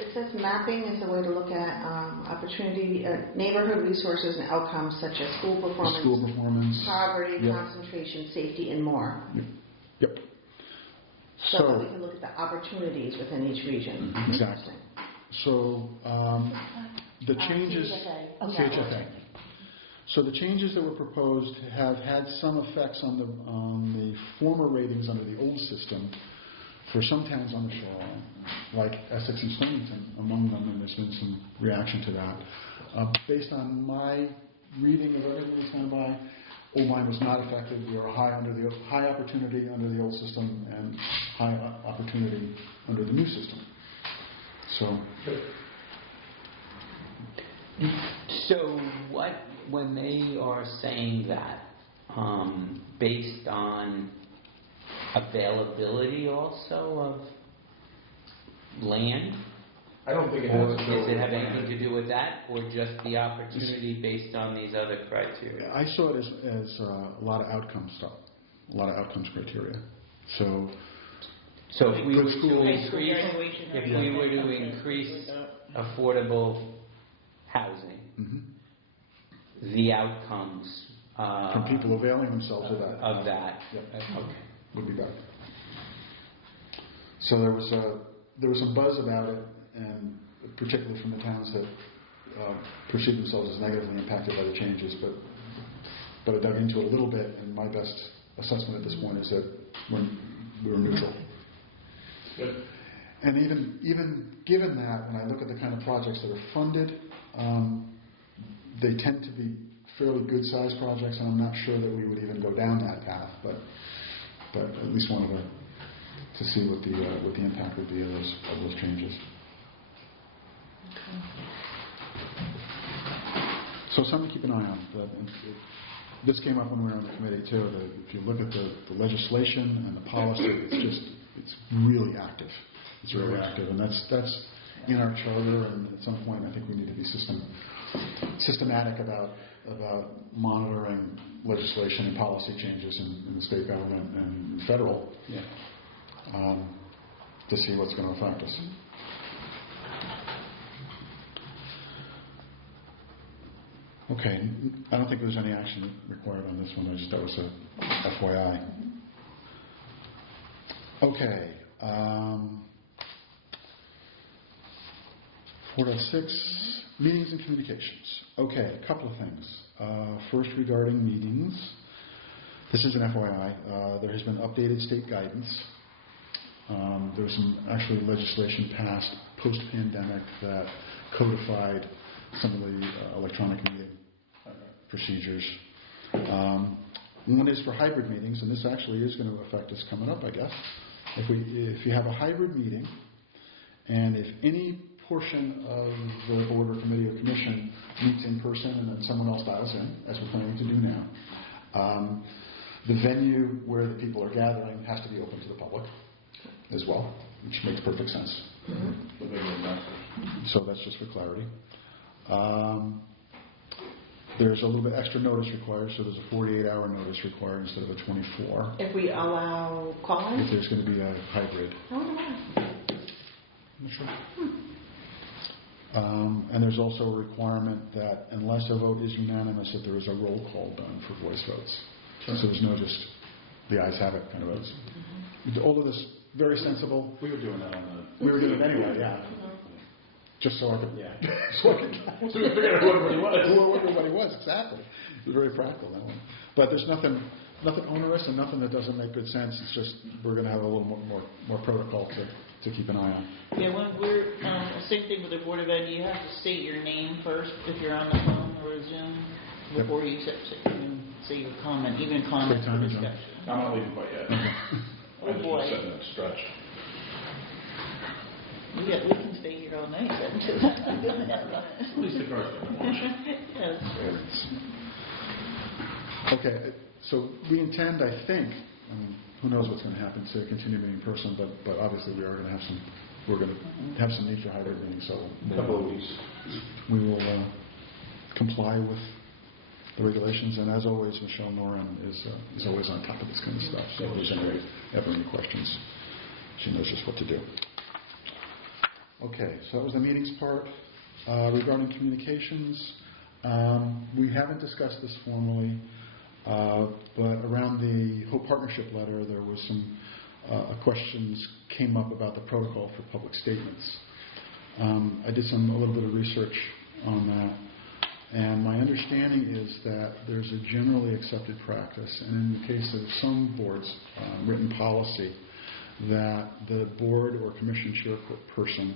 It says mapping is a way to look at opportunity, neighborhood resources and outcomes such as school performance, poverty, Yep. concentration, safety, and more. Yep. So that we can look at the opportunities within each region. Exactly. So the changes... CHFA. So the changes that were proposed have had some effects on the former ratings under the old system for some towns on the shoreline, like Essex and Stonington among them, and there's been some reaction to that. Based on my reading of everything that's gone by, Old Line was not affected. We were high opportunity under the old system and high opportunity under the new system. So. So what, when they are saying that, based on availability also of land? I don't think it Or has to do does it with have land. anything to do with that, or just the opportunity based on these other criteria? I saw it as a lot of outcome stuff, a lot of outcomes criteria. So So if we Good were to schools. increase, if we were to increase affordable housing, the outcomes from people availing themselves of that. Yep. Okay. Would be better. So there was some buzz about it, and particularly from the towns that perceive themselves as negatively impacted by the changes. But I dug into it a little bit, and my best assessment at this point is that we're neutral. Good. And even given that, when I look at the kind of projects that are funded, they tend to be fairly good-sized projects, and I'm not sure that we would even go down that path. But at least wanted to see what the impact would be of those changes. So something to keep an eye on. This came up when we were on the committee too. That if you look at the legislation and the policy, it's really active. It's really active, and that's in our charter. And at some point, I think we need to be systematic about monitoring legislation and policy changes in the state government and federal to see what's going to affect us. Okay, I don't think there's any action required on this one. That was a FYI. Okay. 4.6, meetings and communications. Okay, a couple of things. First, regarding meetings, this is an FYI. There has been updated state guidance. There was some actually legislation passed post-pandemic that codified some of the electronic meeting procedures. One is for hybrid meetings, and this actually is going to affect us coming up, I guess. If you have a hybrid meeting, and if any portion of the board or committee or commission meets in person and then someone else dials in, as we're planning to do now. The venue where the people are gathering has to be open to the public as well, which makes perfect sense. So that's just for clarity. There's a little bit extra notice required, so there's a 48-hour notice required instead of a 24. If we allow If call-ins? there's going to be a hybrid. Oh, no. I'm sure. And there's also a requirement that unless a vote is unanimous, that there is a roll call done for voice votes. So there's no just the ayes have it kind of votes. All of this very sensible. We were doing that on the... We were doing it anyway, yeah. Just so I could, Yeah. so I could So we figured out who everybody was. who everybody was, exactly. It was very practical, that one. But there's nothing onerous and nothing that doesn't make good sense. It's just we're going to have a little more protocol to keep an eye on. Yeah, when we're, same thing with the Board of Ed, you have to state your name first if you're on the phone or a Zoom before you say your comment, even comment Great time, for John. discussion. I'm not leaving quite yet. Oh, boy. I just said that stretch. We can stay here all night then. At least the car's going to watch. Yes, sure. Okay, so we intend, I think, who knows what's going to happen, to continue meeting in person, but obviously we're going to have some need for hybrid meetings, so A couple of weeks. we will comply with the regulations, and as always, Michelle Noren is always on top of this kind of stuff, so if there's ever any questions, she knows just what to do. Okay, so that was the meetings part. Regarding communications, we haven't discussed this formally, but around the Hope Partnership letter, there was some questions came up about the protocol for public statements. I did a little bit of research on that, and my understanding is that there's a generally accepted practice, and in the case of some boards, written policy, that the board or commission chairperson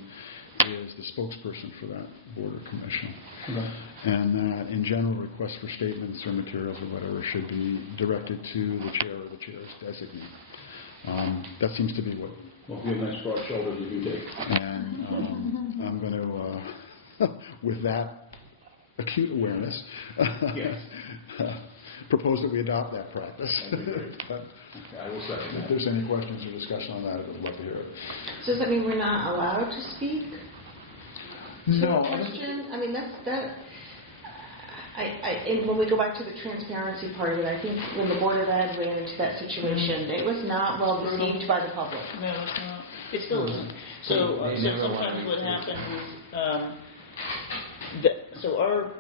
is the spokesperson for that board or commission. Okay. And that in general, requests for statements or materials or whatever should be directed to the chair or the chair's designee. That seems to be what... Well, if you have nice broad shoulders, you can take. And I'm going to, with that acute awareness, Yes. propose that we adopt that practice. That'd be great. But I will second if that. there's any questions or discussion on that, I would love to hear it. So does that mean we're not allowed to speak to No, a question? I mean, and when we go back to the transparency part of it, I think when the Board of Ed ran into that situation, it was not well received by the public. No, it's not. It still isn't. So sometimes what happens is, so our,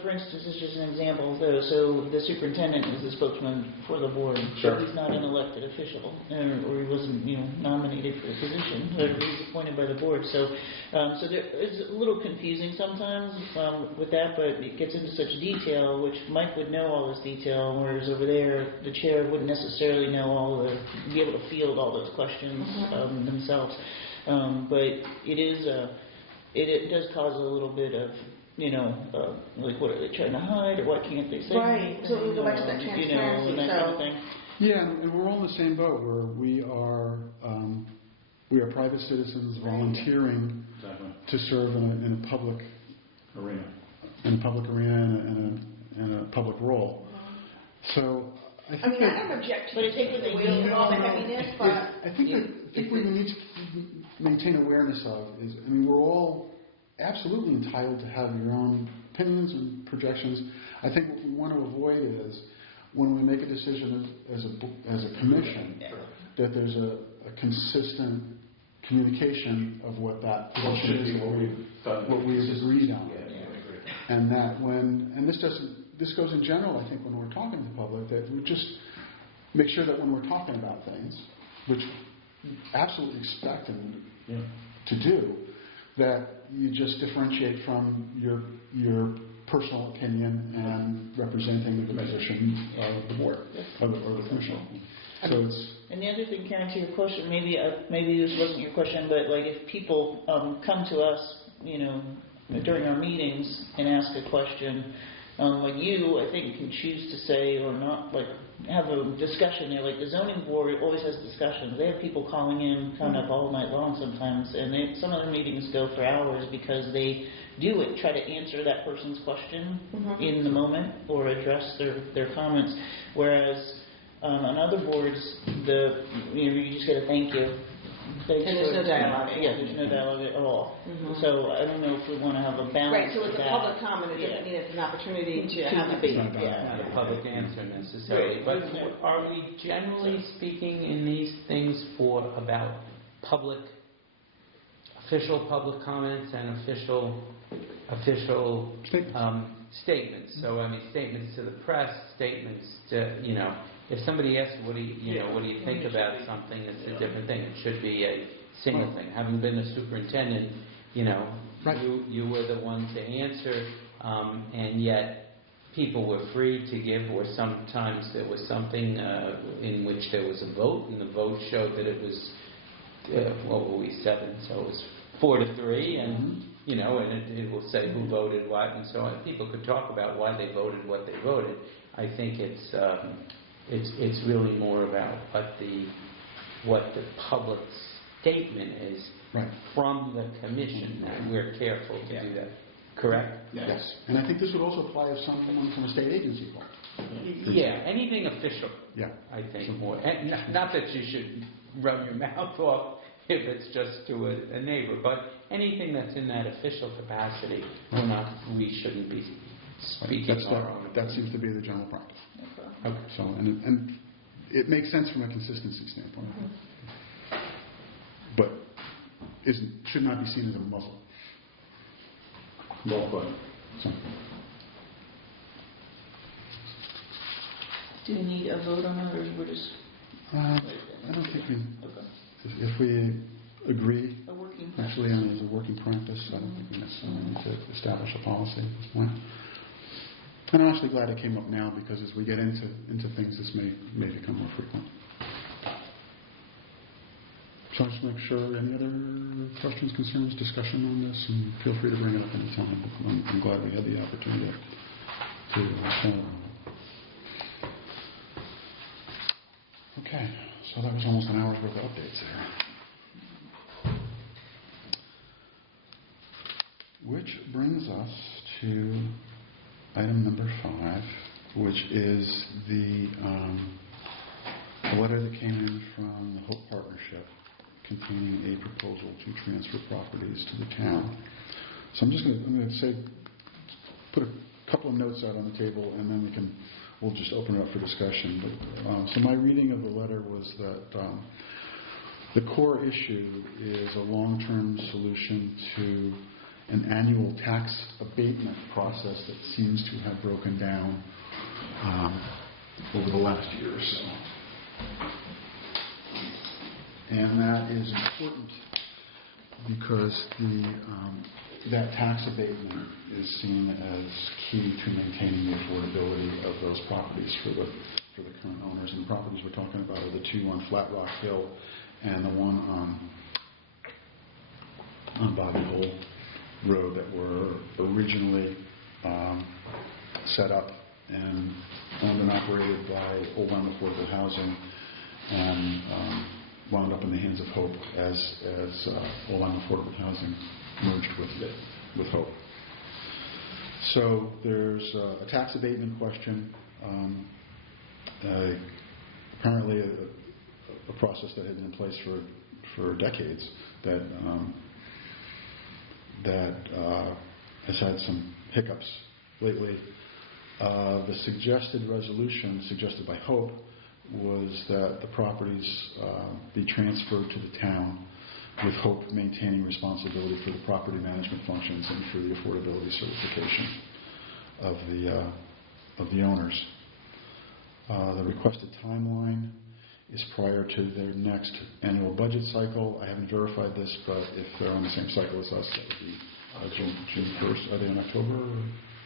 for instance, this is just an example, though, so the superintendent is the spokesman for the board. Sure. So he's not an elected official, or he wasn't, nominated for a position, but he's appointed by the board. So there is a little confusing sometimes with that, but it gets into such detail, which Mike would know all this detail, whereas over there, the chair wouldn't necessarily know be able to field all those questions themselves. But it does cause a little bit of, like, what are they trying to hide, or why can't they say Right, anything? so we go back to that transparency, and that kind of so- thing. Yeah, and we're all in the same boat where we are private citizens volunteering Exactly. to serve in a public Arena. and a public role. So I I think mean, I don't object to you taking the wheel and all the heaviness, but I think what we need to maintain awareness of is, we're all absolutely entitled to have your own opinions and projections. I think what we want to avoid is when we make a decision as a commission, that there's a consistent communication of what that position is, what we've agreed on. And that this goes in general, I think, when we're talking to the public, that we just make sure that when we're talking about things, which we absolutely expect them to do, that you just differentiate from your personal opinion and representing the position of the board or the commission. So it's... And the other thing, Karen, to your question, maybe this wasn't your question, but like if people come to us, during our meetings and ask a question, Like you, I think, can choose to say or not, like, have a discussion there. Like the zoning board always has discussions. They have people calling in kind of all night long sometimes, and some of their meetings go for hours because they do it, try to answer that person's question in the moment or address their comments. Whereas on other boards, you just get a thank you. And there's no dialogue. Yeah, there's no dialogue at all. So I don't know if we want to have a balance. Right, so it's of a that. public comment, it doesn't mean it's an opportunity to have a debate. debate. Not a public answer necessarily, but are we generally speaking in these things about official public comments and official statements? So, I mean, statements to the press, statements to, if somebody asks, what do you think about something, it's a different thing. It should be a single thing. Having been a superintendent, Right. you were the one to answer, and yet people were free to give, or sometimes there was something in which there was a vote, and the vote showed that it was, what were we, 7, so it was 4-3, and and it will say who voted what, and so on. People could talk about why they voted what they voted. I think it's really more about what the public statement is from the commission, that we're careful to do that. Correct? Yes. And I think this would also apply if someone from a state agency called. Yeah, anything official. Yeah. I think more. And not that you should run your mouth off if it's just to a neighbor, but anything that's in that official capacity, we shouldn't be speaking our own. That seems to be the general practice. Okay. So, and it makes sense from a consistency standpoint. But should not be seen as a muzzle. Well put. So, Do we need a vote on it, or we're just... I don't think if we agree A working actually on it as a working practice, I don't think we necessarily need to establish a policy at this point. And I'm actually glad it came up now, because as we get into things, this may become more frequent. So I just make sure, any other questions, concerns, discussion on this, and feel free to bring it up anytime. I'm glad we had the opportunity to chat on it. Okay, so that was almost an hour's worth of updates there. Which brings us to item number 5, which is the letter that came in from the Hope Partnership containing a proposal to transfer properties to the town. So I'm going to put a couple of notes out on the table, and then we'll just open it up for discussion. But, so my reading of the letter was that the core issue is a long-term solution to an annual tax abatement process that seems to have broken down over the last year or so. And that is important because that tax abatement is seen as key to maintaining the affordability of those properties for the current owners. And the properties we're talking about are the 2 on Flat Rock Hill and the one on Bobby Hole Road that were originally set up and owned and operated by Old Lyme Affordable Housing, and wound up in the hands of Hope as Old Lyme Affordable Housing merged with Hope. So there's a tax abatement question, apparently a process that had been in place for decades that has had some hiccups lately. The suggested resolution suggested by Hope was that the properties be transferred to the town, with Hope maintaining responsibility for the property management functions and for the affordability certification of the owners. The requested timeline is prior to their next annual budget cycle. I haven't verified this, but if they're on the same cycle as us, that would be June 1st. Are they in October?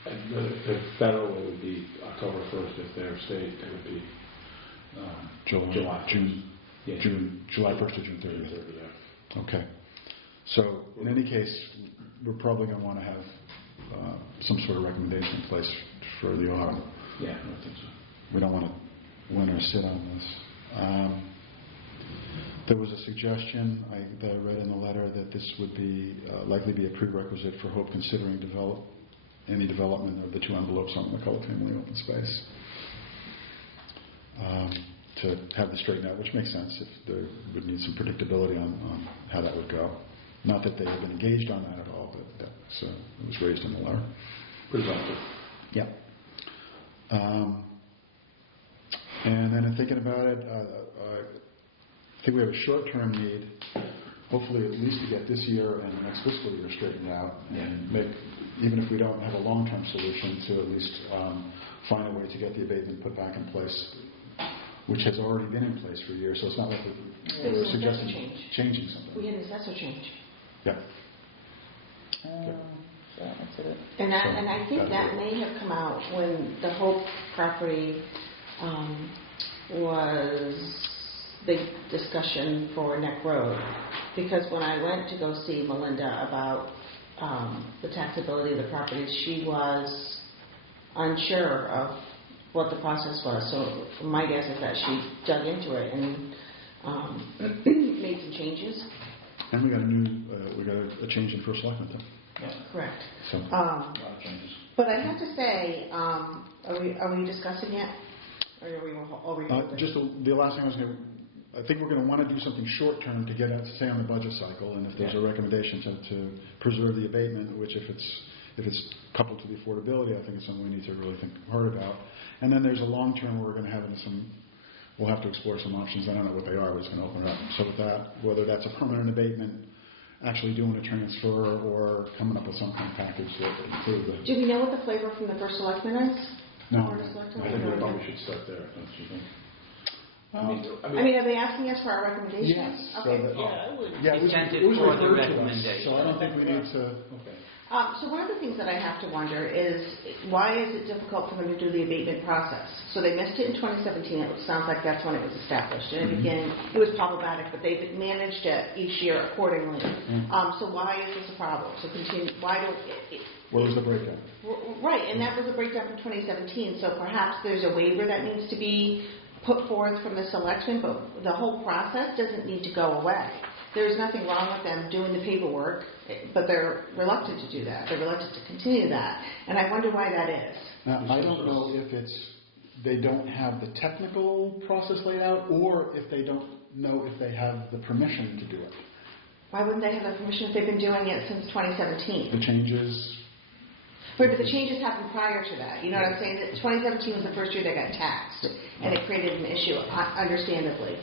If federal, it would be October 1st. If they're state, it would be July 1st to June 30th. Yeah. Okay. So in any case, we're probably going to want to have some sort of recommendation in place for the autumn. Yeah, I think so. We don't want to win or sit on this. There was a suggestion that I read in the letter that this would be likely be a prerequisite for Hope considering any development of the 2 envelopes on the McCullough family open space. To have this straightened out, which makes sense if there would need some predictability on how that would go. Not that they have been engaged on that at all, but it was raised in the letter. Presumptive. Yeah. And then in thinking about it, I think we have a short-term need, hopefully at least to get this year and the next fiscal year straightened out, and make, even if we don't have a long-term solution, to at least find a way to get the abatement put back in place, which has already been in place for years. So it's not like we're suggesting changing something. We had an assessor change. Yeah. So that's it. And I think that may have come out when the Hope property was big discussion for Neck Road, because when I went to go see Melinda about the taxability of the properties, she was unsure of what the process was. So my guess is that she dug into it and made some changes. And we got a change in first selectman too. Yeah. Correct. So, A lot of changes. But I have to say, are we discussing it? Or are we just the last thing I was going to, I think we're going to want to do something short-term to get us to stay on the budget cycle, and if there's a recommendation to preserve the abatement, which if it's coupled to the affordability, I think it's something we need to really think hard about. And then there's a long-term where we're going to have we'll have to explore some options. I don't know what they are, but it's going to open it up. So with that, whether that's a permanent abatement, actually doing a transfer, or coming up with some kind of package that would include the... Do we know what the flavor from the first selectman is? No. Board of Selectmen? I think we probably should start there, don't you think? I mean, are they asking us for our recommendations? Yes. Okay. Yeah, I would. Yeah, He sent it was for the referred to us, recommendation. so I don't think we need to... Okay. So one of the things that I have to wonder is, why is it difficult for them to do the abatement process? So they missed it in 2017. It sounds like that's when it was established. And again, it was problematic, but they've managed it each year accordingly. So why is this a problem? So why don't... Where was the breakdown? Right, and that was a breakdown for 2017. So perhaps there's a waiver that needs to be put forth from the selectmen, but the whole process doesn't need to go away. There's nothing wrong with them doing the paperwork, but they're reluctant to do that. They're reluctant to continue that. And I wonder why that is. Now, I don't know if they don't have the technical process laid out, or if they don't know if they have the permission to do it. Why wouldn't they have the permission if they've been doing it since 2017? The changes... But the changes happened prior to that. You know what I'm saying? That 2017 was the first year they got taxed, and it created an issue, understandably.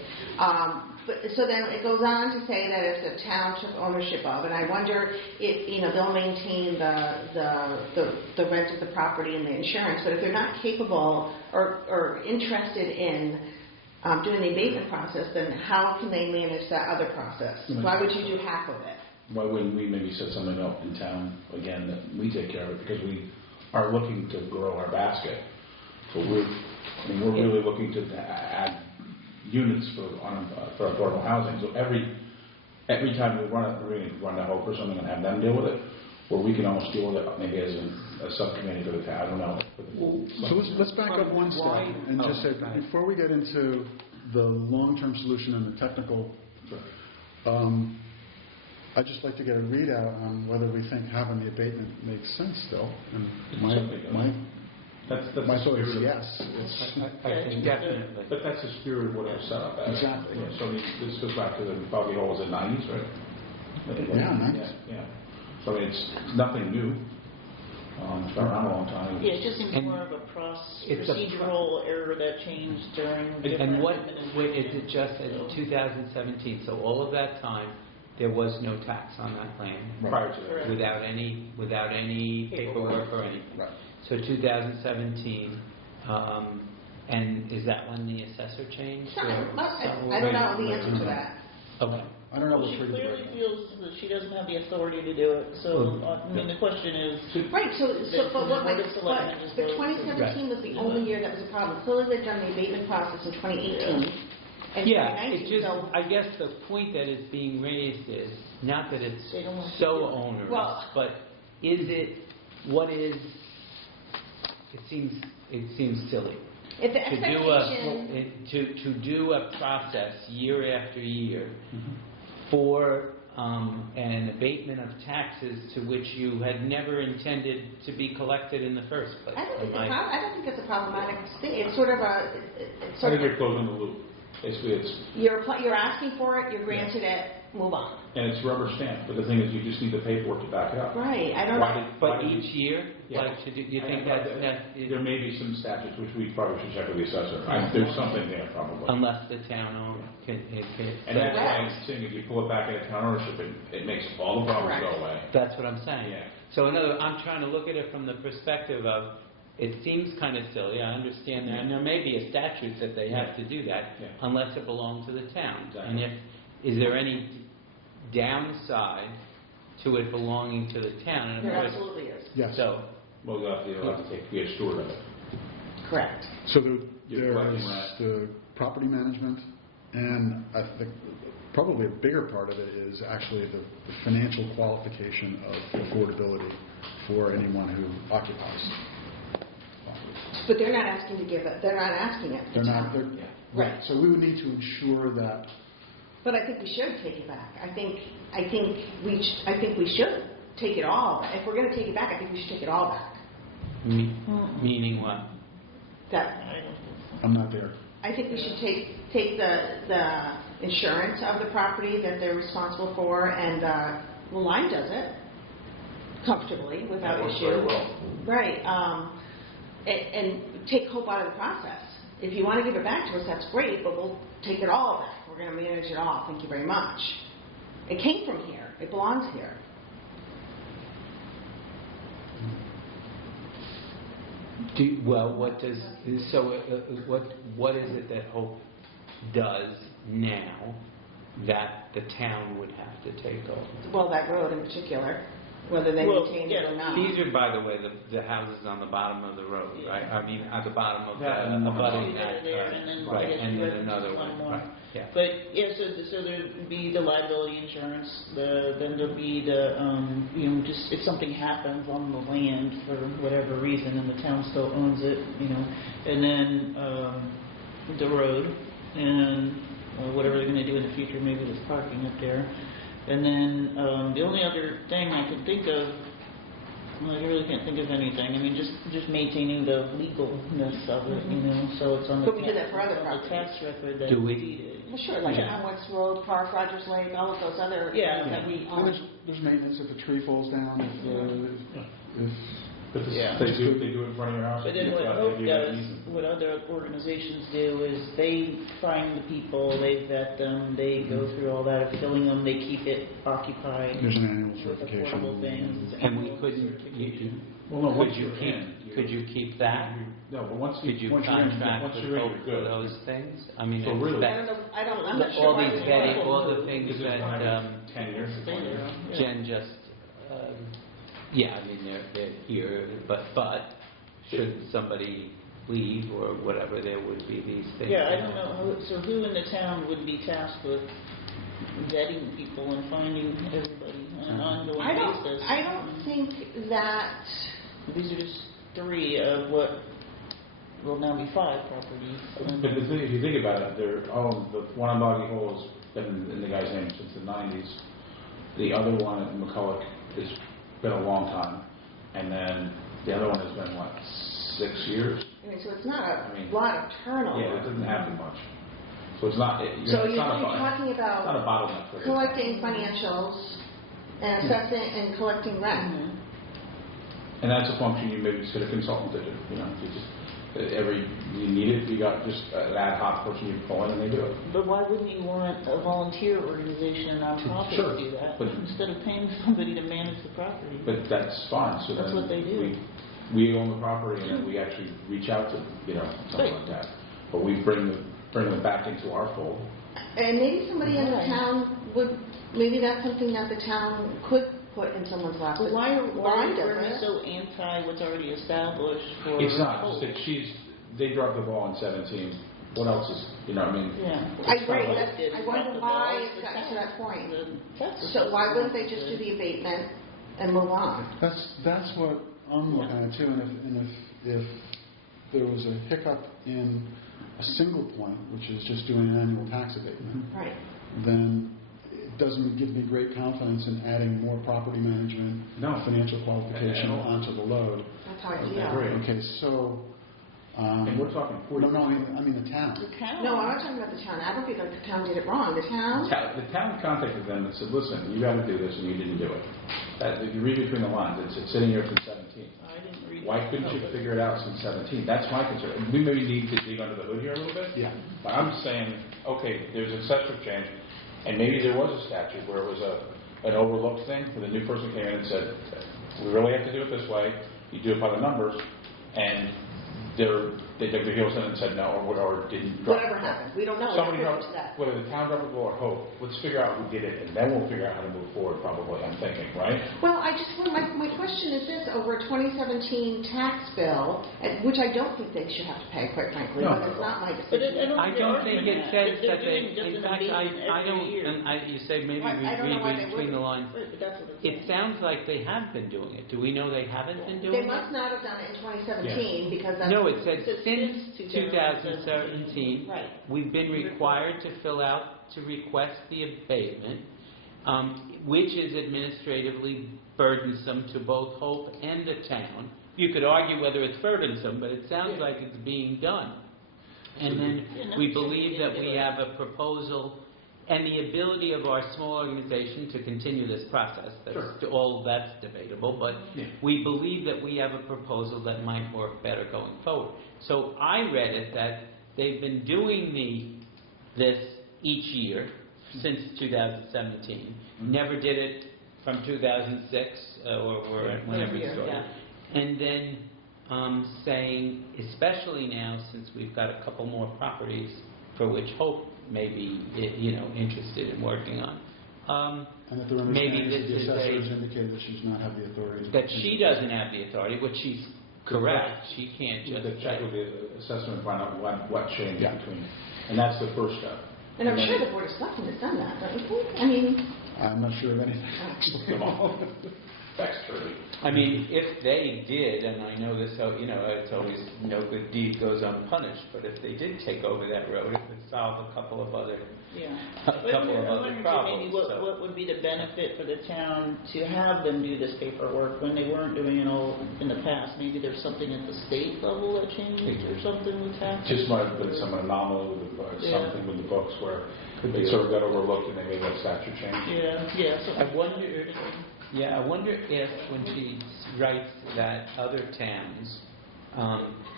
So then it goes on to say that if the town took ownership of, and I wonder if they'll maintain the rent of the property and the insurance, but if they're not capable or interested in doing the abatement process, then how can they manage that other process? Why would you do half of it? Why wouldn't we maybe set something up in town, again, that we take care of it, because we are looking to grow our basket. So we're really looking to add units for affordable housing. So every time we run to Hope or something and have them deal with it, or we can almost deal with it maybe as a subcommittee for the town, I don't know. So let's back up one step and just say, before we get into the long-term solution and the technical... I'd just like to get a readout on whether we think having the abatement makes sense still. And my thought is yes. I think definitely. But that's the spirit of what it was set up as. Exactly. Yeah, so this goes back to the Foggy Hole, was it 90s, right? Yeah, 90s. Yeah. So it's nothing new. It's been around a long time. Yeah, it just seems And more of a it's a procedural error that changed during different And what administrations. is it just in 2017? So all of that time, there was no tax on that land Prior to that. Correct. without any paperwork or anything. Right. So 2017, and is that when the assessor changed? I don't know the answer to that. Okay. I don't know Well, what's she ready to clearly break. feels that she doesn't have the authority to do it. So, the question is, Right, but 2017 was the Right. only year that was a problem. Clearly they've done the abatement process in 2018 and Yeah, 2019. it's just, So, I guess the point that is being raised is not that it's They don't want to so do it. onerous, Well- but is it, what is it seems silly. If the To do a process year after year for an abatement of taxes to which you had never intended to be collected in the first place. I don't think it's a problematic thing. It's sort of a. It's sort I of think you're closing the loop. Basically, it's you're asking for it. You're granted it. Move on. and it's rubber stamped. But the thing is, you just need the paperwork to back it up. Right. I don't. But each year, Yeah. like, do you think that There may be some statutes which we probably should check with the assessor. There's something there probably. unless the town owns And that's why I'm saying if you pull it back into town ownership, it makes all the problems go away. That's what I'm saying. Yeah. So I'm trying to look at it from the perspective of, it seems kind of silly, I understand that, and there may be a statute that they have to do that, Yeah. unless it belongs to the town. Exactly. And is there any downside to it belonging to the town? And of There course- absolutely is. Yes. So, Well, you'll have to be a steward of it. Correct. So You're there collecting is rent. the property management, and I think probably a bigger part of it is actually the financial qualification of affordability for anyone who occupies. But they're not asking to give it. They're not asking it. They're not, Yeah. right, so we would need to ensure that, But I think we should take it back. I think we should take it all. If we're going to take it back, I think we should take it all back. meaning what? That I'm not there. I think we should take the insurance of the property that they're responsible for, and well, Lime does it comfortably without That works issue. very well. Right, and take hope out of the process. If you want to give it back to us, that's great, but we'll take it all back. We're going to manage it all. Thank you very much. It came from here. It belongs here. What is it that Hope does now that the town would have to take over? Well, that road in particular, whether they maintain it or not. These are, by the way, the houses on the bottom of the road, right? I mean, at the bottom of Yeah, the, and abutting There, that, and then right, I guess and you then have another one one, more. right, yeah. But yeah, so there'd be the liability insurance. Then there'll be the just if something happens on the land for whatever reason and the town still owns it, and then the road and whatever they're going to do in the future. Maybe there's parking up there, and then the only other thing I can think of. Well, I really can't think of anything. I mean, just maintaining the legalness of it, so it's on the But we do that for other on the tax properties. record that Do we? it's deeded. Well, sure, like Yeah. on West Road, Park, Rogers Lake, all of those other Yeah. things that we And own. there's maintenance if a tree falls down, if But Yeah. they do it in front of your house. But then you what have to Hope give you an does, easement. what other organizations do is they find the people, they vet them, they go through all that of killing them, they keep it occupied there's an annual with certification. affordable things. And we annual couldn't, certification. Well, no, once could you you're keep, in, could you keep that? No, but once Could you once you're in, contract once with you're in, Hope you're for good. those things? I mean, So really- I don't know, I'm not sure all why these we vetting, don't. all the things Because it's that 10 years. Stay there, yeah. Jen just, I mean, they're here, but should somebody leave or whatever, there would be these things. Yeah, I don't know, so who in the town would be tasked with vetting people and finding everybody on an ongoing basis? I don't think that, These are just 3 of what will now be 5 properties. But the thing, if you think about it, the one on Boggy Hole has been in the guy's name since the 90s. The other one at McCulloch has been a long time. And then the other one has been, 6 years? so it's not a I mean, lot of turnover. Yeah, it doesn't happen much. So it's not, So it's you're not a talking it's not a about bottleneck for this. collecting financials and assessing and collecting rent. Mhm. And that's a function you maybe just get a consultant to do, you just, you need it, you got just an ad hoc person you pull in and they do it. But why wouldn't you want a volunteer organization, a nonprofit Sure, to do that, but- instead of paying somebody to manage the property? But that's fine, so That's then what they do. we own the property and then we actually reach out to, something like that. But we bring them back into our fold. And maybe somebody in the Right. town maybe that's something that the town could put in someone's lap. But why are Lime does we it. so anti what's already established for? It's not, Hope? just that they dropped the ball in 17. What else is, I mean? Yeah. I agree. Hope That's- did I wonder drop the why ball, it's the gotten to town. that point. The tax So why wouldn't they assessors just do did. the abatement and move on? That's what I'm looking at too, and if if there was a hiccup in a single point, which is just doing an annual tax abatement, Right. then it doesn't give me great confidence in adding more property management, No. financial qualification At all. onto the load. That's how I Okay, feel. great. Okay, so... And we're talking 40. No, I mean the town. The town. No, I'm not talking about the town. I don't feel like the town did it wrong. The town? The town contacted them and said, listen, you got to do this, and you didn't do it. If you read between the lines, it's sitting here since 17. I didn't read. Why couldn't you figure it out since 17? That's my concern. We maybe need to dig under the hood here a little bit. Yeah. But I'm saying, okay, there's an assessor change, and maybe there was a statute where it was an overlooked thing, where the new person came in and said, we really have to do it this way. You do it by the numbers, and they dug their heels in and said no, or didn't. Whatever happened. We don't know. We're not Somebody, privy to that. whether the town government or Hope, let's figure out who did it, and then we'll figure out how to move forward, probably, I'm thinking, right? Well, my question is this, over a 2017 tax bill, which I don't think they should have to pay, quite frankly, No. but it's not my But decision. I don't think it says that they're they, doing just in an fact, abatement I every don't, year. and you say maybe Right, I don't know why read they between the wouldn't. lines. But that's what It it's sounds like they have been doing it. Do we know they haven't been doing They it? must not have done it in 2017, because that's... No, it said It says since since 2017, Right. we've been required to fill out to request the abatement, which is administratively burdensome to both Hope and the town. You could argue whether it's burdensome, but it sounds like it's being done. And then we believe that we have a proposal and the ability of our small organization to continue this process. All that's debatable, but we believe that we have a proposal that might work better going forward. So I read it that they've been doing this each year since 2017. Never did it from 2006 or whenever it started. And then saying, especially now since we've got a couple more properties for which Hope may be interested in working on. And that their Maybe understanding is this the is assessor has indicated that she does not have the authority. to- that she doesn't have the authority, which she's correct. She can't You just have to check say. with the assessor and find out what changed Yeah. between, and that's the first step. And I'm then- sure the Board of Selectmen has done that, don't you think? I mean... I'm not sure of anything, actually. That's true. I mean, if they did, and I know this, it's always no good deed goes unpunished, but if they did take over that road, it would solve a couple of other Yeah. a couple of I'm other wondering problems. maybe so. what would be the benefit for the town to have them do this paperwork when they weren't doing it all in the past? Maybe there's something at the state level that changed or something with taxes? Just might have been some anomaly with something with the books where they sort of got overlooked and they made that statute change. Yeah. So I wonder if when she writes that other towns,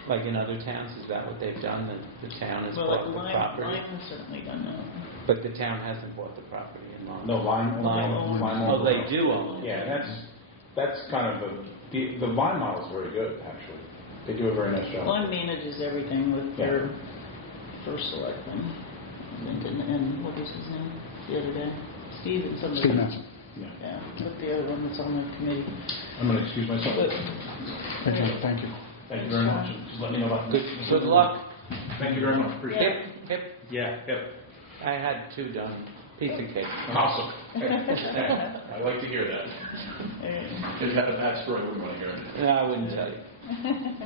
like in other towns, is that what they've done? The town has well, bought like the Lyme property, has certainly done that. but the town hasn't bought the property in Lyme. No, Lime. Oh, they do own it. Yeah, that's kind of the Lime model is very good, actually. They do a very nice job. Lyme manages everything with their first selectman. And what was his name the other day? Steve and somebody. Steve Matson. Yeah, but the other one that's on the committee. I'm going to excuse myself. Thank you. Thank you. Thank you very much. Just let me know about Good luck. Thank you very much. Appreciate it. Yep. Yeah. I had 2 done. Piece of cake. Awesome. I like to hear that. If that a bad story, we want to hear it. No, I wouldn't tell you.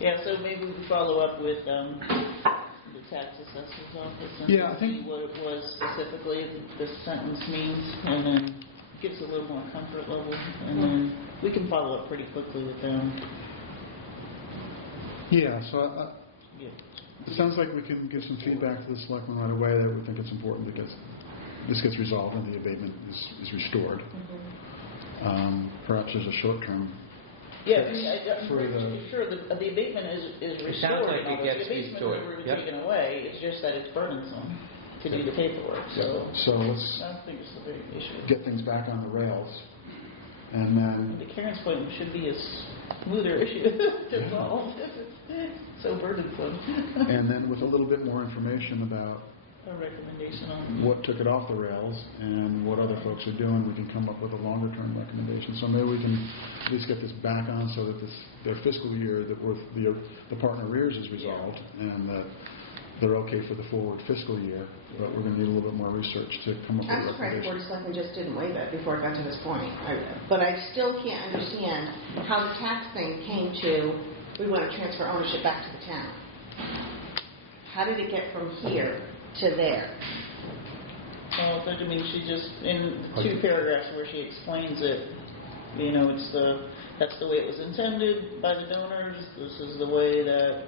Yeah, so maybe we follow up with the tax assessor's office and Yeah, I think- see what it was specifically this sentence means, and then gives a little more comfort level, and then we can follow up pretty quickly with them. Yeah, so Yeah. it sounds like we can give some feedback to the selectmen right away that we think it's important that this gets resolved and the abatement is restored. Perhaps there's a short-term Yeah, I mean, I'm For pretty the- sure the abatement is restored. It sounds like and all it this. gets The abatement's restored. never Yep. taken away, it's just that it's burdensome to do the paperwork, so So let's I don't think it's a big issue. get things back on the rails. And then, The Karen's point should be a smoother issue to solve. It's so burdensome. and then with a little bit more information about A recommendation on. what took it off the rails and what other folks are doing, we can come up with a longer-term recommendation. So maybe we can at least get this back on so that their fiscal year, that the partner arrears is resolved and that they're okay for the forward fiscal year, but we're going to need a little bit more research to come up with a I'm surprised the Board recommendation. of Selectmen just didn't waive it before it got to this point. But I still can't understand how the tax thing came to we want to transfer ownership back to the town. How did it get from here to there? Well, I mean, she just, in 2 paragraphs where she explains it, you know, that's the way it was intended by the donors, this is the way that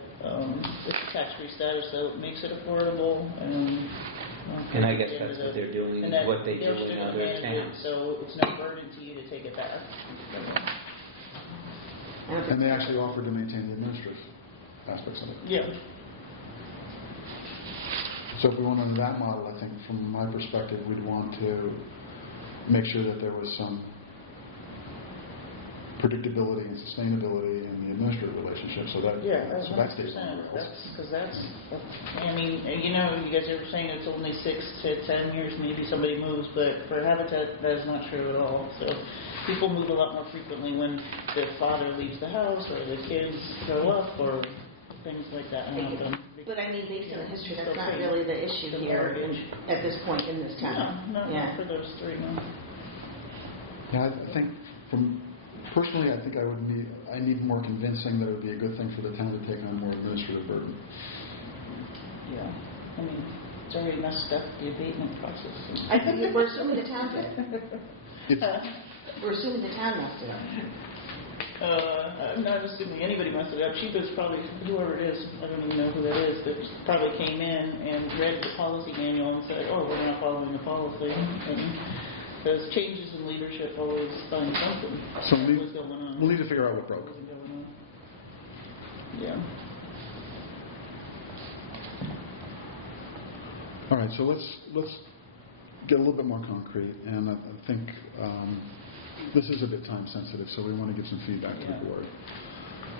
it's a tax-free status, so it makes it affordable, And I guess that's what they're doing, and that what they do they're in still other manage it, towns. so it's no burden to you to take it back. And they actually offered to maintain the administrative aspects of it. Yeah. So if we went under that model, I think from my perspective, we'd want to make sure that there was some predictability and sustainability in the administrative relationship, so that stays on the 100%. rails. That's, I mean, you know, you guys are saying it's only 6 to 10 years, maybe somebody moves, but for Habitat, that is not true at all. So people move a lot more frequently when their father leaves the house, or the kids grow up, or things like that happen. But I mean, based on the history, that's Still not pretty- really the issue the here mortgage. at this point in this town. No, Yeah. not for those 3, no. Yeah, I think personally, I think I need more convincing that it would be a good thing for the town to take on more administrative burden. Yeah, I mean, it's already messed up the abatement process. I think we're assuming the town did. It's, We're assuming the town messed it up. I'm not assuming anybody messed it up. She was probably, whoever it is, I don't even know who that is, but probably came in and read the policy manual and said, oh, we're not following the policy. And those changes in leadership always find something So that was going on. we'll need to figure out what broke. Wasn't going on. Yeah. All right, so let's get a little bit more concrete, and I think this is a bit time sensitive, so we want to give some feedback to the board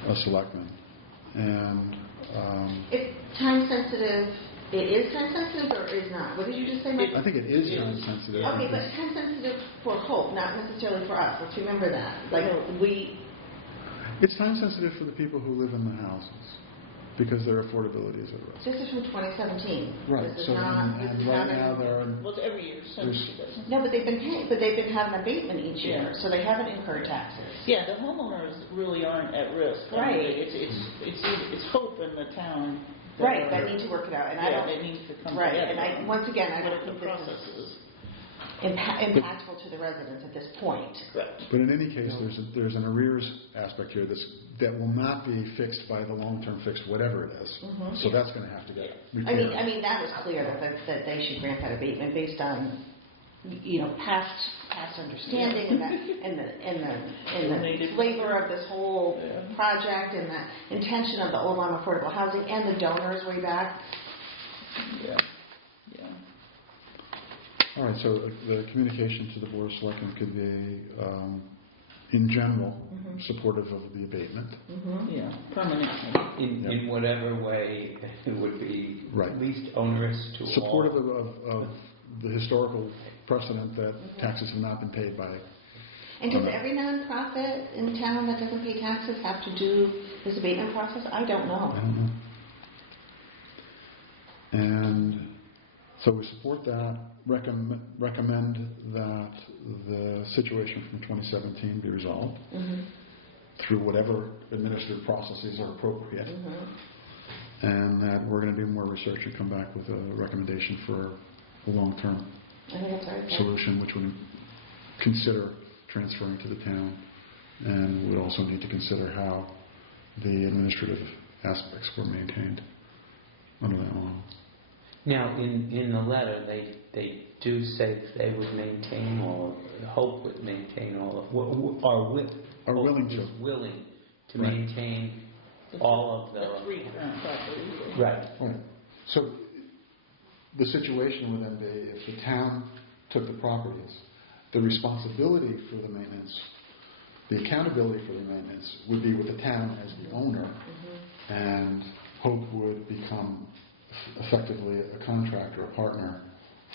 of selectmen. And It's time sensitive. It is time sensitive or is not? What did you just say, Mike? I think it is time sensitive. Okay, but because time sensitive for Hope, not necessarily for us. Let's remember that. Like, it's time sensitive for the people who live in the houses because their affordability is at risk. this is from 2017. Right. This is So not, and this is right not now there are Well, it's every year since There's- 2000. No, but they've been paying, but they've been having abatement each year, Yeah. so they haven't incurred taxes. Yeah, the homeowners really aren't at risk. I mean, Right. It's Hope in the town. Right, that need to work it out, and I Yeah, don't. they need to come Right, together. and once again, I What don't the think this process is is. impactful to the residents at this point. Correct. But in any case, there's an arrears aspect here that will not be fixed by the long-term fix, whatever it is. Mhm. So that's going to have to get I repaired. mean, that was clear that they should grant that abatement based on, you know, past understanding and the flavor of this whole Yeah. project and the intention of the Old Lyme Affordable Housing and the donors way back. Yeah. Yeah. All right, so the communication to the Board of Selectmen could be, in general, supportive of the abatement. Mm-hmm. Yeah. Permanent. In whatever way it would be Right. least onerous to all. Supportive of the historical precedent that taxes have not been paid by. And does every nonprofit in town that doesn't pay taxes have to do this abatement process? I don't know. I don't know. And so we support that, recommend that the situation from 2017 be resolved Mm-hmm. through whatever administrative processes are appropriate, Mm-hmm. and that we're going to do more research and come back with a recommendation for a long-term I think that's right. solution, which would consider transferring to the town, and would also need to consider how the administrative aspects were maintained under that model. Now, in the letter, they do say that they would maintain or Hope would maintain all of, Are willing to. is willing to Right. maintain all of The the. 3 current properties. Right. Right. So the situation would then be if the town took the properties, the responsibility for the maintenance, the accountability for the maintenance would be with the town as the owner, and Hope would become effectively a contractor, a partner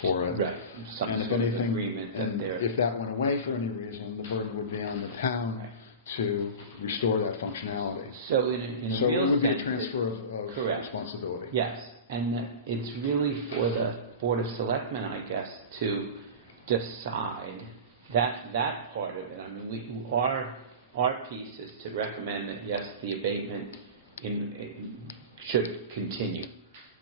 for it. Right. Some And if sort of anything, agreement that and they're. if that went away for any reason, the burden would be on the town to restore that functionality. So in a So it real would be a sense, transfer of Correct. responsibility. yes, and that it's really for the Board of Selectmen, I guess, to decide that part of it. I mean, our piece is to recommend that yes, the abatement should continue.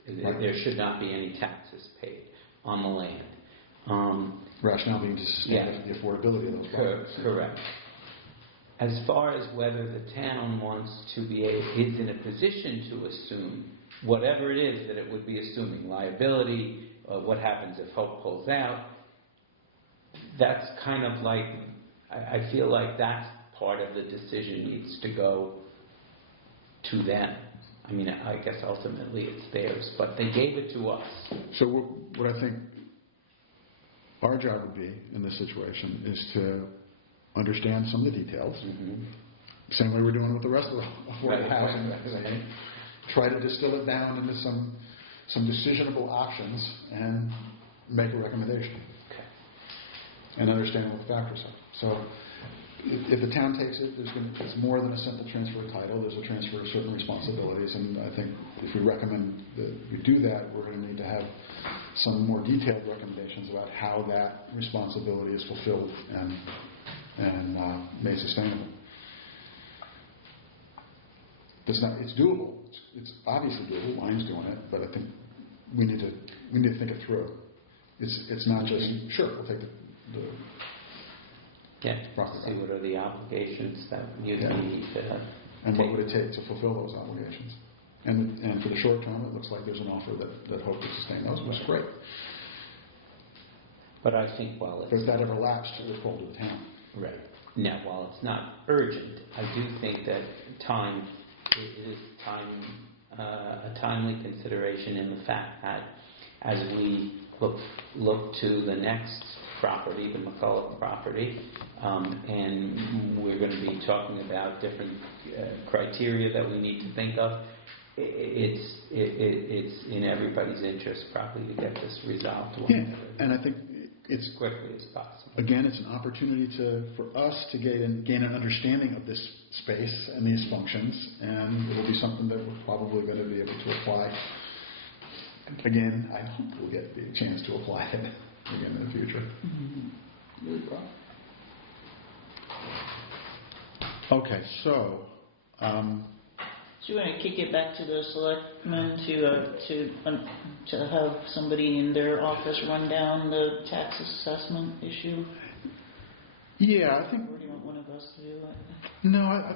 Right. There should not be any taxes paid on the land. Rationale being to sustain the affordability of those properties. Correct. As far as whether the town wants to is in a position to assume whatever it is that it would be assuming, liability, what happens if Hope pulls out, that's kind of like, I feel like that part of the decision needs to go to them. I mean, I guess ultimately it's theirs, but they gave it to us. So what I think our job would be in this situation is to understand some of the details, same way we're doing with the rest of the affordable housing. Right. Try to distill it down into some decisionable options and make a recommendation. Okay. And understand what the factors are. So if the town takes it, it's more than a simple transfer of title. There's a transfer of certain responsibilities, and I think if we recommend that we do that, we're going to need to have some more detailed recommendations about how that responsibility is fulfilled and made sustainable. It's doable. It's obviously doable. Lime's doing it, but I think we need to think it through. It's not just we'll take the see what are the obligations that you need to and what would it take to fulfill those obligations. And for the short term, it looks like there's an offer that hope to sustain those, which is great. But I think while it's... But if that ever lapsed, it would fall to the town. Right. Now, while it's not urgent, I do think that it is a timely consideration in the fact that as we look to the next property, the McCulloch property, and we're going to be talking about different criteria that we need to think of, it's in everybody's interest probably to get this resolved. And I think it's as quickly as possible. Again, it's an opportunity for us to gain an understanding of this space and these functions, and it'll be something that we're probably going to be able to apply. Again, I hope we'll get the chance to apply it again in the future. Really proud. Okay, so. Do you want to kick it back to the selectmen to have somebody in their office run down the tax assessment issue? Yeah, I think. Or do you want one of us to do it? No,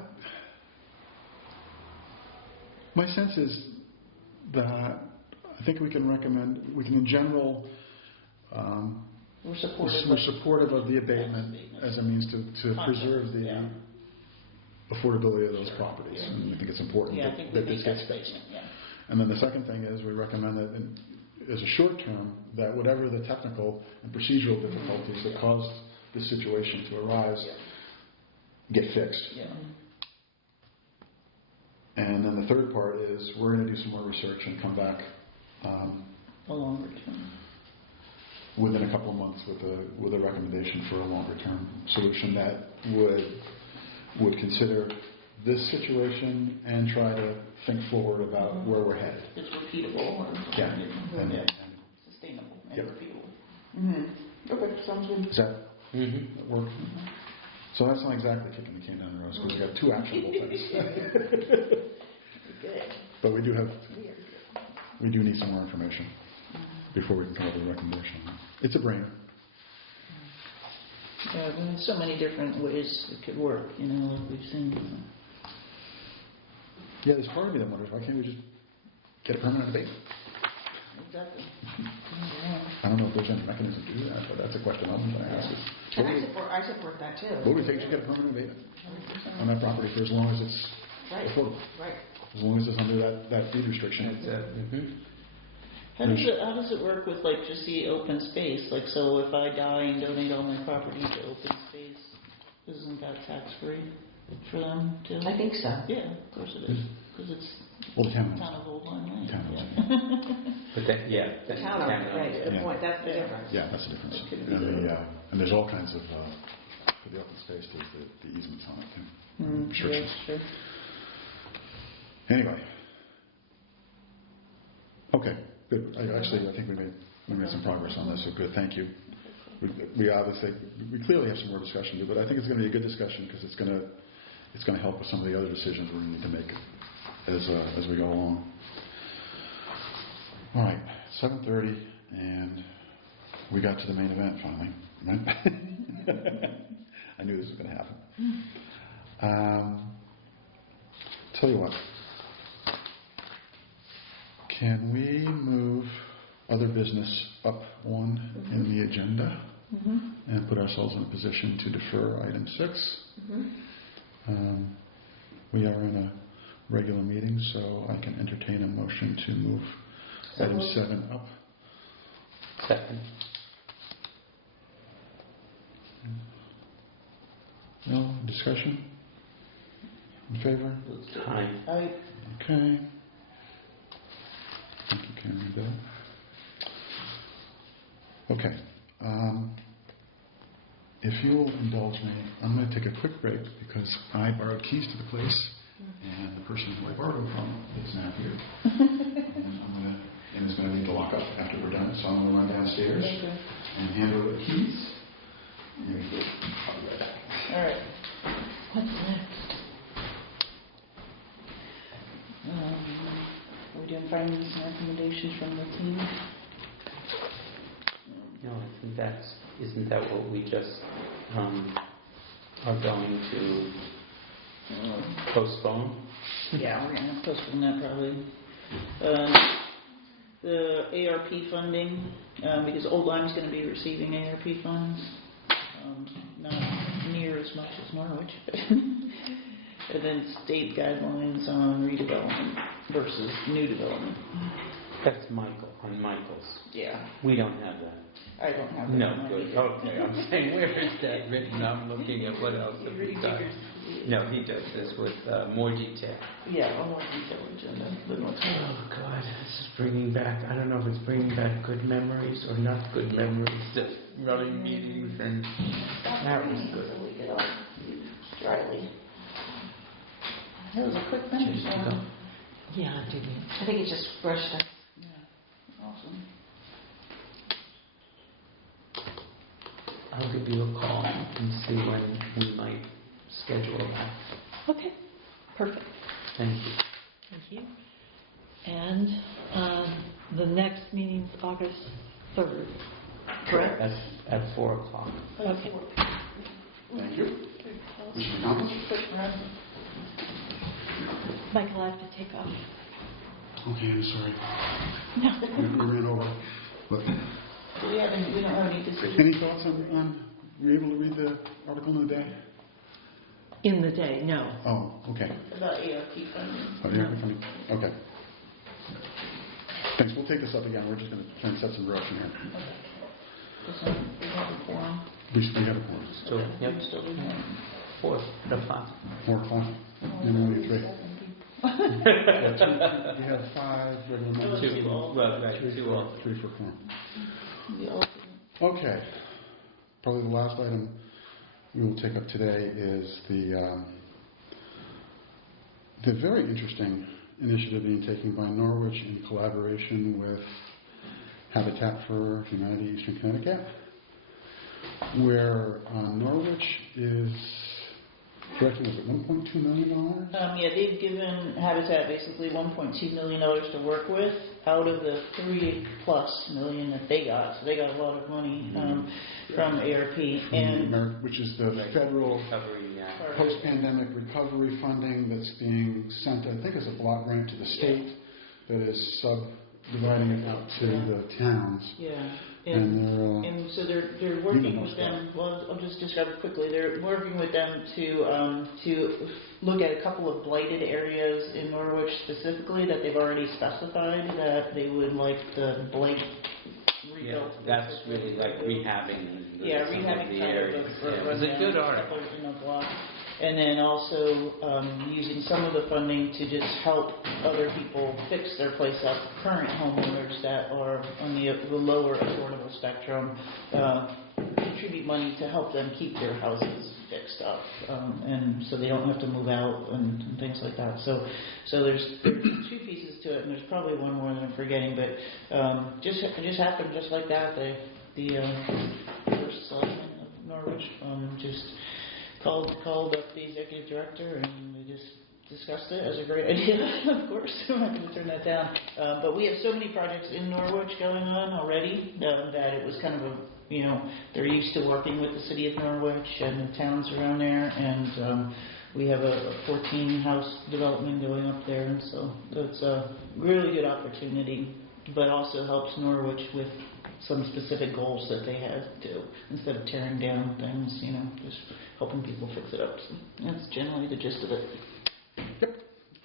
my sense is that I think we can in general, we're supportive of the abatement as a means to preserve the affordability of those properties. And I think it's important that this gets fixed. And then the second thing is we recommend that as a short term, that whatever the technical and procedural difficulties that caused this situation to arise get fixed. And then the third part is we're going to do some more research and come back a longer term. Within a couple of months with a recommendation for a longer term solution that would consider this situation and try to think forward about where we're headed. It's repeatable and sustainable and repeatable. Okay, sounds good. Does that work? So that's not exactly kicking the can down the road, because we've got two actionable things. Good. But we do need some more information before we can come up with a recommendation. It's a brainer. Yeah, there's so many different ways it could work, like we've seen. Yeah, there's part of me that wonders, why can't we just get a permanent abatement? Exactly. I don't know if there's any mechanism to do that, but that's a question I'm going to ask. I support that too. What would it take to get a permanent abatement on that property for as long as it's affordable? Right. As long as it's under that deed restriction. How does it work with just the open space? So if I die and donate all my property to open space, isn't that tax free for them too? I think so. Yeah, of course it is, because it's the town of Old Lyme Lane. But The town owns it, right? Good point. That's the difference. Yeah, that's the difference. And there's all kinds of for the open space. There's the easements on it too, restrictions. Yeah, sure. Anyway. Okay, good. I think we made some progress on this, so good, thank you. We clearly have some more discussion to do, but I think it's going to be a good discussion because it's going to help with some of the other decisions we're going to need to make as we go along. All right, 7:30, and we got to the main event finally. Right? I knew this was going to happen. Tell you what, can we move other business up one in the agenda and put ourselves in a position to defer item 6? We are in a regular meeting, so I can entertain a motion to move item 7 up. Second. No discussion? In favor? Aye. Okay. Thank you, Karen. Bill. Okay. If you'll indulge me, I'm going to take a quick break because I borrowed keys to the place, and the person who I borrowed them from is not here. And is going to need to lock up after we're done, so I'm going to run downstairs and hand over the keys. And I'll be right back. All right. What's next? Are we doing findings and recommendations from the team? No, I think isn't that what we just are going to postpone? Yeah, we're going to postpone that probably. The ARP funding, because Old Lyme's going to be receiving ARP funds, not near as much as Norwich. And then state guidelines on redevelopment versus new development. That's on Michael's. Yeah, We don't have that. I don't have that. No, on good. either. Okay, I'm saying, where is that written? I'm looking at what else have we got. No, he does this with more detail. Yeah, a more detailed agenda than what's going on. Oh, God, this is bringing back, I don't know if it's bringing back good memories or not good memories of running meetings, and that was good. Dryly. That was a quick finish. Yeah, I did. I think it just brushed up. Yeah, awesome. I'll give you a call and see when we might schedule that. Okay, perfect. Thank you. Thank you. And the next meeting's August 3rd, correct? That's at 4 o'clock. Okay. Thank you. Mr. McDonald? Michael, I have to take off. Okay, I'm sorry. No. We ran over. But We don't have any decisions. any thoughts on were you able to read the article in the day? In the day, no. Oh, okay. About ARP funding. Oh, yeah, funny. Okay. Thanks. We'll take this up again. We're just going to try and set some direction here. We have a forum. We have a quorum. So, yep, We still do have. 4 o'clock. 4 o'clock. And then we have 3. We have 5 regular members. Two. Well, right, 3 2 all. for quorum. The alternate. Okay. Probably the last item we will take up today is the very interesting initiative being taken by Norwich in collaboration with Habitat for Humanity Eastern Connecticut, where Norwich is directing us at $1.2 million. Yeah, they've given Habitat basically $1.2 million to work with out of the $3+ million that they got. So they got a lot of money from ARP. And Which is the federal Recovery, yeah. post-pandemic recovery funding that's being sent, I think, as a block grant to the state that is subdividing it out to the towns. yeah. And So they're working with them. Well, I'll just describe it quickly. They're working with them to look at a couple of blighted areas in Norwich specifically that they've already specified that they would like the blight Yeah, rebuilt. that's really like rehabbing some of rehabbing the kind areas. of Yeah, it was a good article. in a block. And then also using some of the funding to just help other people fix their place up, current homeowners that are on the lower affordable spectrum, contribute money to help them keep their houses fixed up, and so they don't have to move out and things like that. So there's 2 pieces to it, and there's probably one more that I'm forgetting, but it just happened just like that. The first selectman of Norwich just called up the executive director, and they just discussed it as a great idea, of course, I'm not going to turn that down. But we have so many projects in Norwich going on already that it was kind of a, they're used to working with the city of Norwich and the towns around there, and we have a 14-house development going up there, and so it's a really good opportunity, but also helps Norwich with some specific goals that they have to, instead of tearing down things, just helping people fix it up. So that's generally the gist of it. Yep.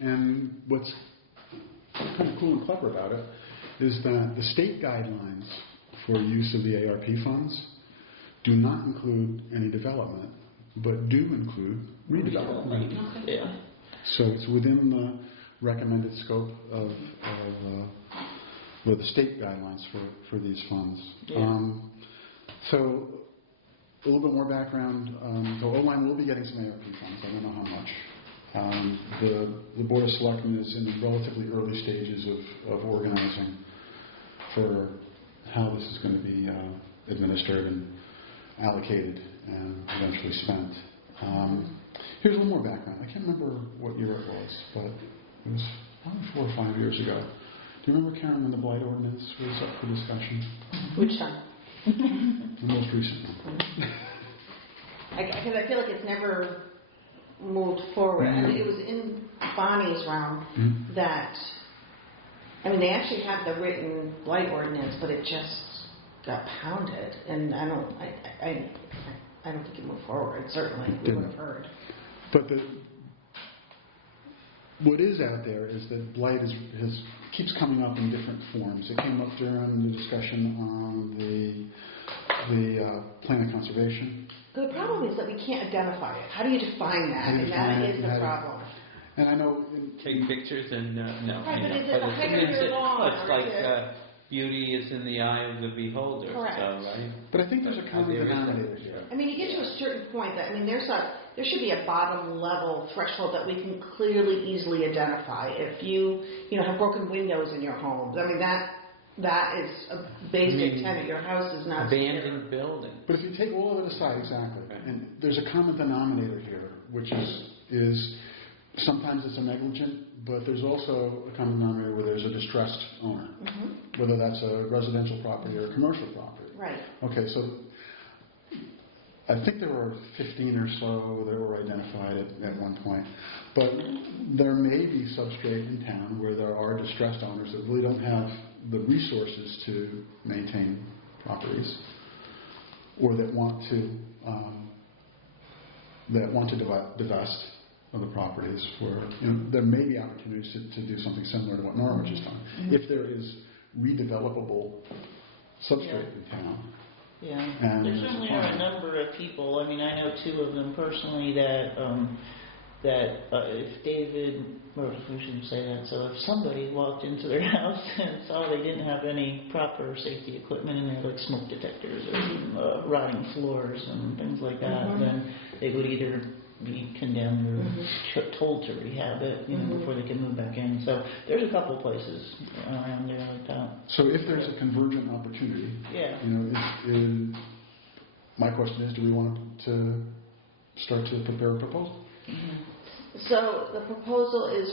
And what's kind of cool and clever about it is that the state guidelines for use of the ARP funds do not include any development, but do include redevelopment. Yeah. So it's within the recommended scope of the state guidelines for these funds. Yeah. So a little bit more background. So O-Line will be getting some ARP funds. I don't know how much. The Board of Selectmen is in the relatively early stages of organizing for how this is going to be administered and allocated and eventually spent. Here's a little more background. I can't remember what year it was, but it was probably 4 or 5 years ago. Do you remember, Karen, when the blight ordinance was up for discussion? Which time? The most recent one. Because I feel like it's never moved forward. I mean, it was in Bonnie's realm that, I mean, they actually had the written blight ordinance, but it just got pounded, and I don't think it moved forward. Certainly, we would have heard. But what is out there is that blight keeps coming up in different forms. It came up during the discussion on the plan of conservation. The problem is that we can't identify it. How do you define that? And that is the problem. And I know... Take pictures and, no. Right, but is it the height of your lawn? It's like beauty is in the eye of the beholder. Correct. So, right? But I think there's a common denominator here. I mean, you get to a certain point that, I mean, there should be a bottom level threshold that we can clearly, easily identify. If you have broken windows in your home, I mean, that is a basic tenet. Your house is not abandoned building. But if you take all of it aside, exactly, and there's a common denominator here, which is sometimes it's a negligent, but there's also a common denominator where there's a distressed owner, whether that's a residential property or a commercial property. Right. Okay, so I think there were 15 or so that were identified at one point. But there may be substrate in town where there are distressed owners that really don't have the resources to maintain properties, or that want to divest of the properties. Where there may be opportunities to do something similar to what Norwich has done, if there is redevelopable substrate in town. Yeah, And there certainly are a number of people. I mean, I know 2 of them personally that if David, or we shouldn't say that, so if somebody walked into their house and saw they didn't have any proper safety equipment in there, like smoke detectors or rotting floors and things like that, then they would either be condemned or told to rehab it, before they can move back in. So there's a couple places around there like that. So if there's a convergent opportunity, my question is, do we want to start to prepare a proposal? So the proposal is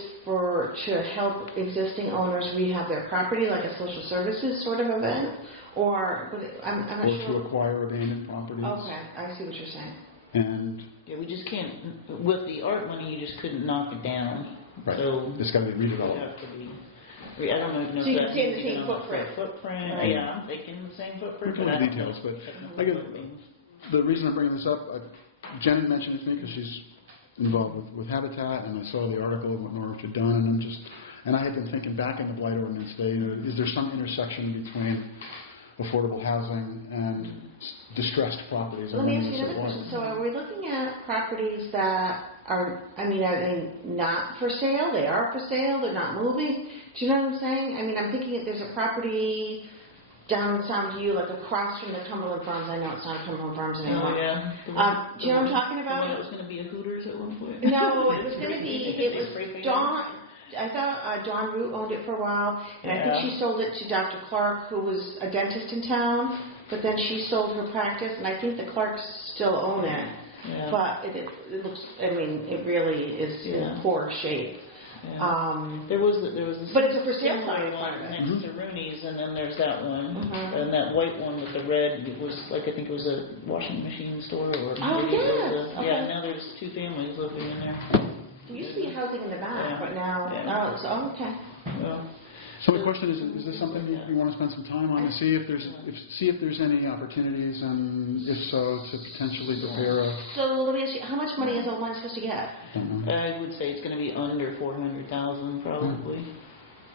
to help existing owners rehab their property, like a social services sort of event, or I'm not sure. Or to acquire abandoned properties. Okay, I see what you're saying. And we just can't, with the art money, you just couldn't knock it down. right. So It's got to be it redeveloped. have to be, I don't know So you if can that say the means, same footprint. Footprint, Right. yeah, I'm thinking the same footprint, We'll but I go don't into know details, but technically I get- what it means. The reason I'm bringing this up, Jen mentioned it to me because she's involved with Habitat, and I saw the article of what Norwich had done, and I had been thinking back in the blight ordinance day, is there some intersection between affordable housing and distressed properties? Let me ask you another question. So are we looking at properties that are they not for sale? They are for sale? They're not moving? Do you know what I'm saying? I mean, I'm thinking if there's a property down in Soundview, like across from the Cumberland Farms. I know it's not Cumberland Farms anymore. Oh, yeah. Do you know what I'm talking about? It was going to be a Hooters at one point. No, it was going to be, it was Dawn, I thought Dawn Root owned it for a while, and I think she sold it to Dr. Clark, who was a dentist in town, but then she sold her practice, and I think the Clarks still own it. Yeah. but it looks, I mean, it really is in Yeah. poor shape. Yeah. There was this But it's a for sale similar sign in front one of it. next to Rooney's, and then there's that one, Mhm. and that white one with the red. It was like, I think it was a washing machine store, or Oh, maybe it yes. was Okay. yeah. Now there's 2 families living in there. There used to be housing in the back, Yeah. but now, Yeah. okay. Well, So the question is this something you want to spend some time on to see if there's any opportunities, and if so, to potentially prepare a, So let me ask you, how much money is Old Line supposed to get? I don't know. I would say it's going to be under 400,000 probably.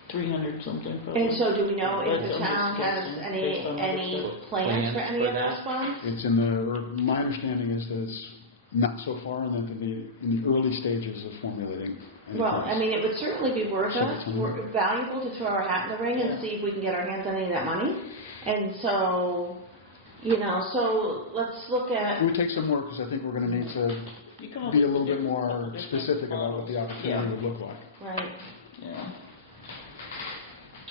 300 something probably. And so do we know if But the I'm town just has guessing any based on what plans for any for of that? those funds? It's in the, or my understanding is that it's not so far, and then to be in the early stages of formulating. any Well, plans. I mean, it would certainly be worth So us, it's valuable to throw our hat in the ring and Yeah. see if we can get our hands on any of that money. And so, so let's look It at, would take some work, because I think we're going to need to You come up be a with little bit different- more couple different specific about what the models. opportunity would look like. right. Yeah.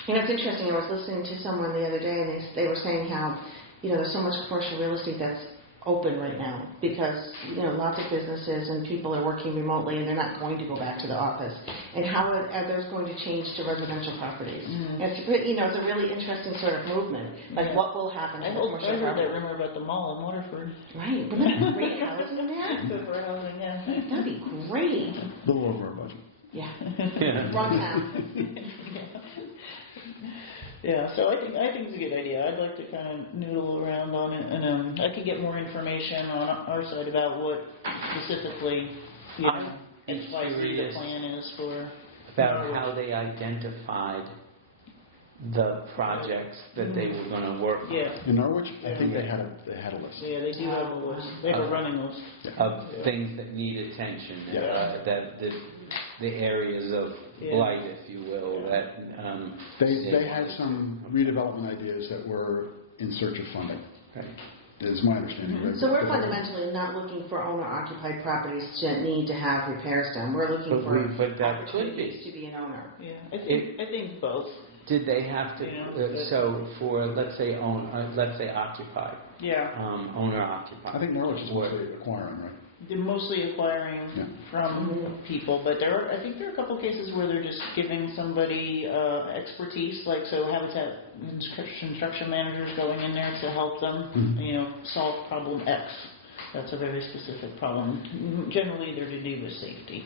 It's interesting, I was listening to someone the other day, and they were saying how, there's so much commercial real estate that's open right now, because, lots of businesses and people are working remotely, and they're not going to go back to the office. And how are those going to change to residential properties? Mhm. And it's a really interesting sort of movement, like Yeah. what will happen to I the heard commercial that property. rumor about the mall in Waterford. Right, wouldn't that be great housing in there? Good for housing, yeah. That'd be great. A little over our budget. Yeah, Yeah. wrong town. Yeah, so I think it's a good idea. I'd like to kind of noodle around on it, and I could get more information on our side about what specifically, I'm if I see the curious plan is for. about how they identified the projects that they were going to work on. Yeah, In Norwich, I think they had a list. yeah, they do have a list. They have a running list. Of things that need attention, Yeah. that the areas of Yeah. blight, if you will, that They had some redevelopment ideas that were in search of funding, is my understanding. Mhm. So we're fundamentally not looking for owner-occupied properties that need to have repairs done. We're looking for but that could opportunities be. to be an owner. Yeah, I think both. Did they have to? Yeah. So for let's say occupied, Yeah. owner occupied. I think Norwich is mostly acquiring, right? They're mostly acquiring Yeah. from people, but I think there are a couple cases where they're just giving somebody expertise, like so Habitat construction managers going in there to help them, Mhm. solve problem X. That's a very specific problem. Generally, they're to do with safety.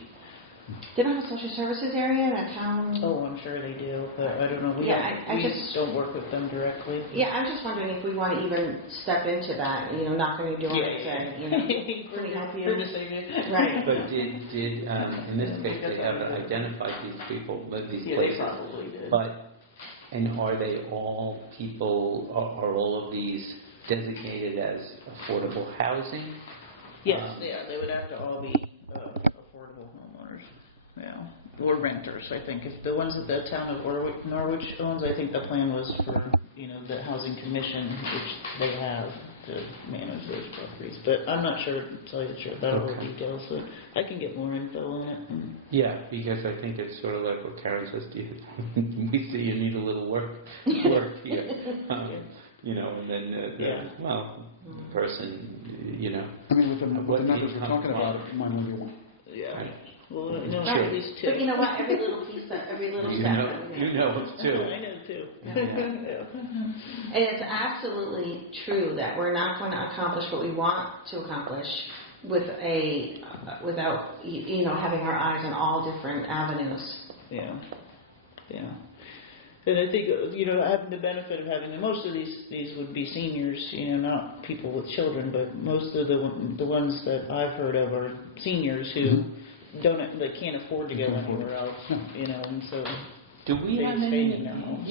They don't have a social services area in a town? Oh, I'm sure they do, but I don't know. We I just just- don't work with them directly. Yeah, I'm just wondering if we want to even step into that, knock on your door Yeah, and say, can we help For the you? same. Right. But did in this case they haven't identified these people, but these Yeah, they places. probably did. And are they all people? Are all of these designated as affordable housing? Yes, yeah, they would have to all be affordable homeowners, yeah, or renters, I think. If the ones that the town of Norwich owns, I think the plan was for, the housing commission, which they have to manage those properties. But I'm not sure, to tell you the truth, about all the Okay. details, so I can get more info on it. Yeah, because I think it's sort of like what Karen says to you. We see you need a little work here, and then the person, I mean, with the What numbers needs we're to talking come about, it might only be one. Yeah. Right. Well, Sure. at least two. But you know what, every little piece, every little You step. know, that we you make. know it too. I know too. And it's absolutely true that we're not going to accomplish what we want to accomplish without having our eyes on all different avenues. Yeah, yeah. And I think, having the benefit of having, and most of these would be seniors, not people with children, but most of the ones that I've heard of are seniors who they can't afford to go anywhere else, and so. Do we They have stay any? in their homes.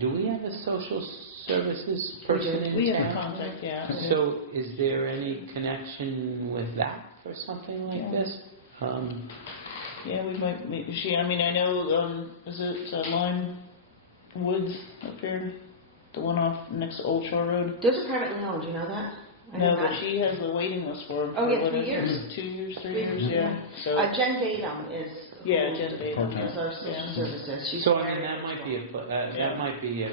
Do we have a social services person in We have a town? contact, yeah. So, is there any connection with that for something like this? Yeah, we might, I know, is it Lime Woods up here? The one off next to Old Shore Road? Those are privately owned, you know that? I No, did but not. she has the waiting list for them. Oh, yeah, 3 what is it, years. 2 years, 3 3 years, years, yeah. So, Jen Datum is. yeah, Jen Baden. Part-time. Is our social services. She's So, very that might knowledgeable. be that might be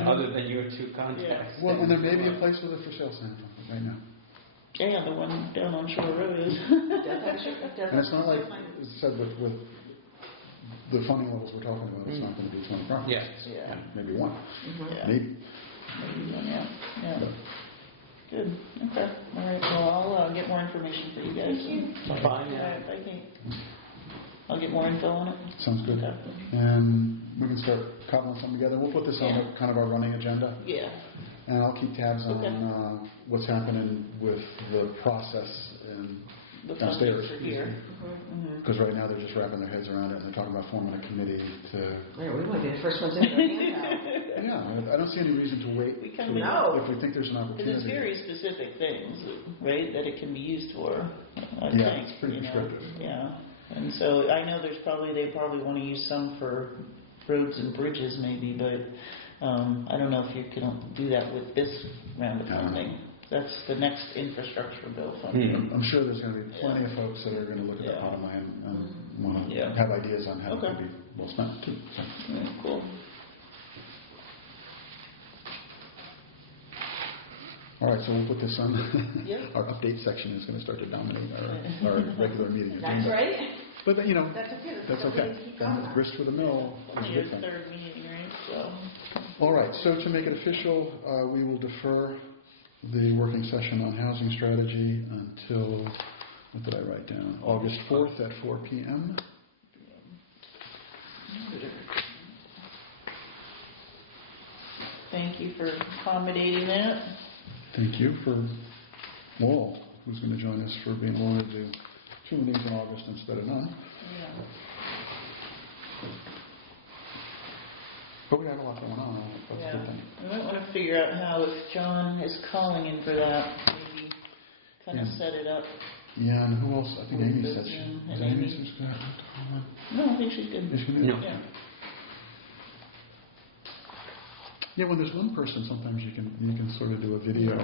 other than your two contacts. Well, and there may be a place with a for sale sign right now. Yeah, the one down on Shore Road is. And it's not like, as I said, with the funding levels we're talking about, it's not going to be 20 properties. Yes. Yeah. Maybe one, Yeah. maybe. Maybe one, yeah, yeah. Good, okay. All right, well, I'll get more information for you guys. Bye. All right, bye, Kate. I'll get more info on it. Sounds good. Okay. And we can start cobbling something together. We'll put this on the, kind of our running agenda, Yeah, and I'll keep tabs on Okay. what's happening with the process and the downstairs. funding for here. Because right now they're just wrapping their heads around it, and they're talking about forming a committee to. Yeah, we want to be the first ones in their hands out. Yeah, I don't see any reason to wait. We kind of No. If we think there's an Because it's opportunity. very specific things, right, that it can be used for, I Yeah, think. it's pretty you know. prescriptive. Yeah, and so I know they probably want to use some for roads and bridges maybe, but I don't know if you can do that with this round of I don't know. funding. That's the next infrastructure bill funding. I'm sure there's going to be plenty of folks that are going to look at that Yeah. bottom line and want to Yeah. have ideas on how it Okay. could be well spent too. So. Yeah, cool. All right, so we'll put this on. Yeah. Our update section is going to start to dominate our regular meeting. That's agenda. right. But, you know, That's okay. that's something okay. to keep Then going on. grist for the mill is a Only your good thing. third meeting, right, so. All right, so to make it official, we will defer the working session on housing strategy until, what did I write down? August 4th at 4 p.m. Thank you for accommodating that. Thank you for Wall, who's going to join us, for being willing to do 2 meetings in August instead of none. Yeah. But we have a lot going on. That's a Yeah, good thing. I might want to figure out how, if John is calling in for that, maybe kind of Yeah. set it up. Yeah, and who else? I think Amy With said this, she. and Is Amy. Amy who's going to call in? No, I think she's good. Is she gonna- No. Yeah. Yeah, when there's one person, sometimes you can sort of do a video.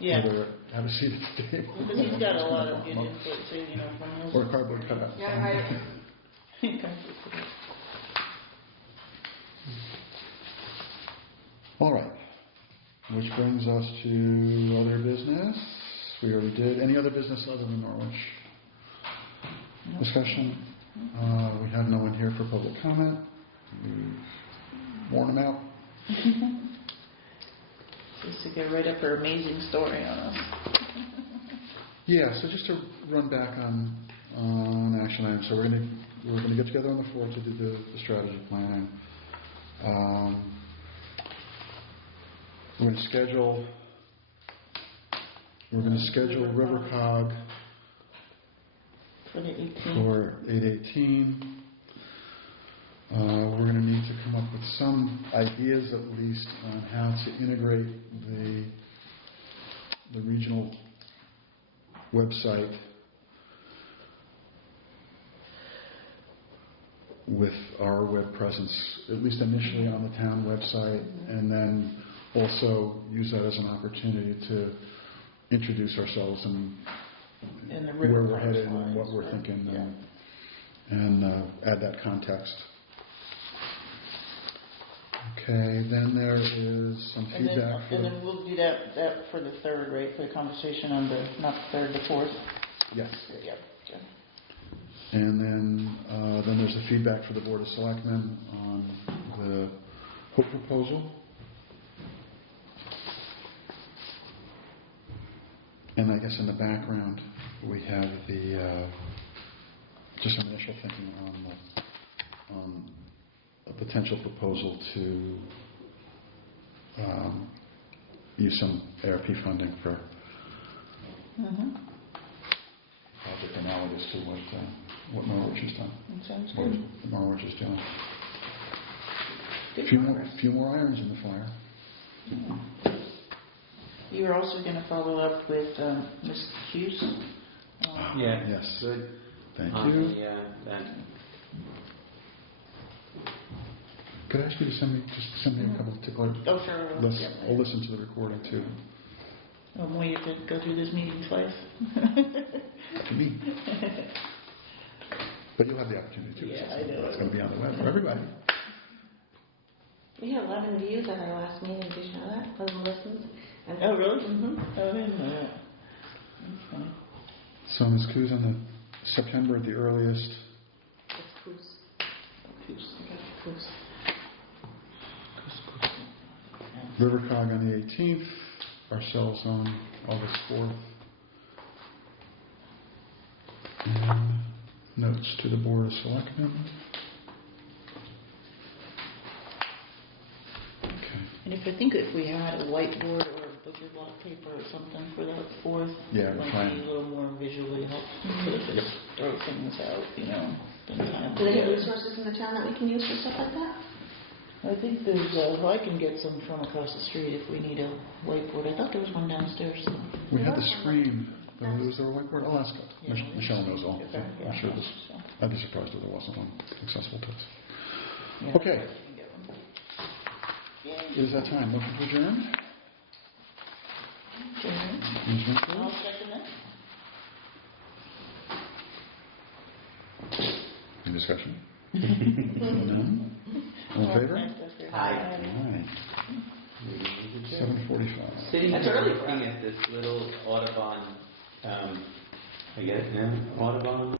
Yeah, Whether have a seat at the table. because he's got a lot of good input too, you know, from Or a cardboard cutout. Yeah, right. those. All right. Which brings us to other business. We already did. Any other business other than Norwich? Discussion? We have no one here for public comment. We've worn them out. Just to go right up her amazing story on us. Yeah, so just to run back on action items. So we're going to get together on the 4th to do the strategy planning. We're going to schedule Rivercog For the 18th. for 8/18. We're going to need to come up with some ideas, at least, on how to integrate the regional website with our web presence, at least initially on the town website, and then also use that as an opportunity to introduce ourselves and And the where we're River headed Parks and what lines, we're right? thinking, Yeah. and add that context. Okay, then there is some And feedback. then we'll do that for the 3rd, right, for the conversation on not the 3rd, the 4th? Yes. Yep. Okay. And then there's the feedback for the Board of Selectmen on the HOPE proposal. And I guess in the background, we have just some initial thinking on a potential proposal to use some ARP funding for Mm-hmm. project analogous to what Norwich has done. That sounds What good. Norwich is doing. Good Few progress. more irons in the fire. You were also going to follow up with Ms. Hughes? Yeah. Yes. Good. Thank On you. that. Could I ask you to send me a couple of tickler? Oh, sure. Yeah. I'll listen to the recording too. Oh, boy, you could go through this meeting twice. To me. But you'll have the opportunity too. Yeah, I know. It's going to be on the web for everybody. We had 11 views at our last meeting. Did you know that? 11 listens. And Oh, really? Mm-hmm. Oh, I didn't know that. That's fine. So Ms. Couzon, September at the earliest, That's Coos. Coos. Rivercog on the 18th, ourselves on August 4th. And notes to the Board of Selectmen. Okay. And if we had a whiteboard or a bigger block of paper or something for that 4th, Yeah, it we're might trying. be a little more visually helpful. Could just throw things out, then kind of. Do they have resources in the town that we can use for stuff like that? I think there's, I can get some from across the street if we need a whiteboard. I thought there was one downstairs. We had the screen, but was there a whiteboard? I'll ask. Yeah. Michelle knows all. Okay, yeah. I'm sure this, So, I'd be surprised if there wasn't one accessible to us. yeah, Okay. I can get one. It is that time. Motion to adjourn? Okay. Ms. Winkler? I'll second that. Any discussion? None? All in favor? Aye. All right. 7:45. Sitting That's here early for looking at this little Audubon, I get it now, Audubon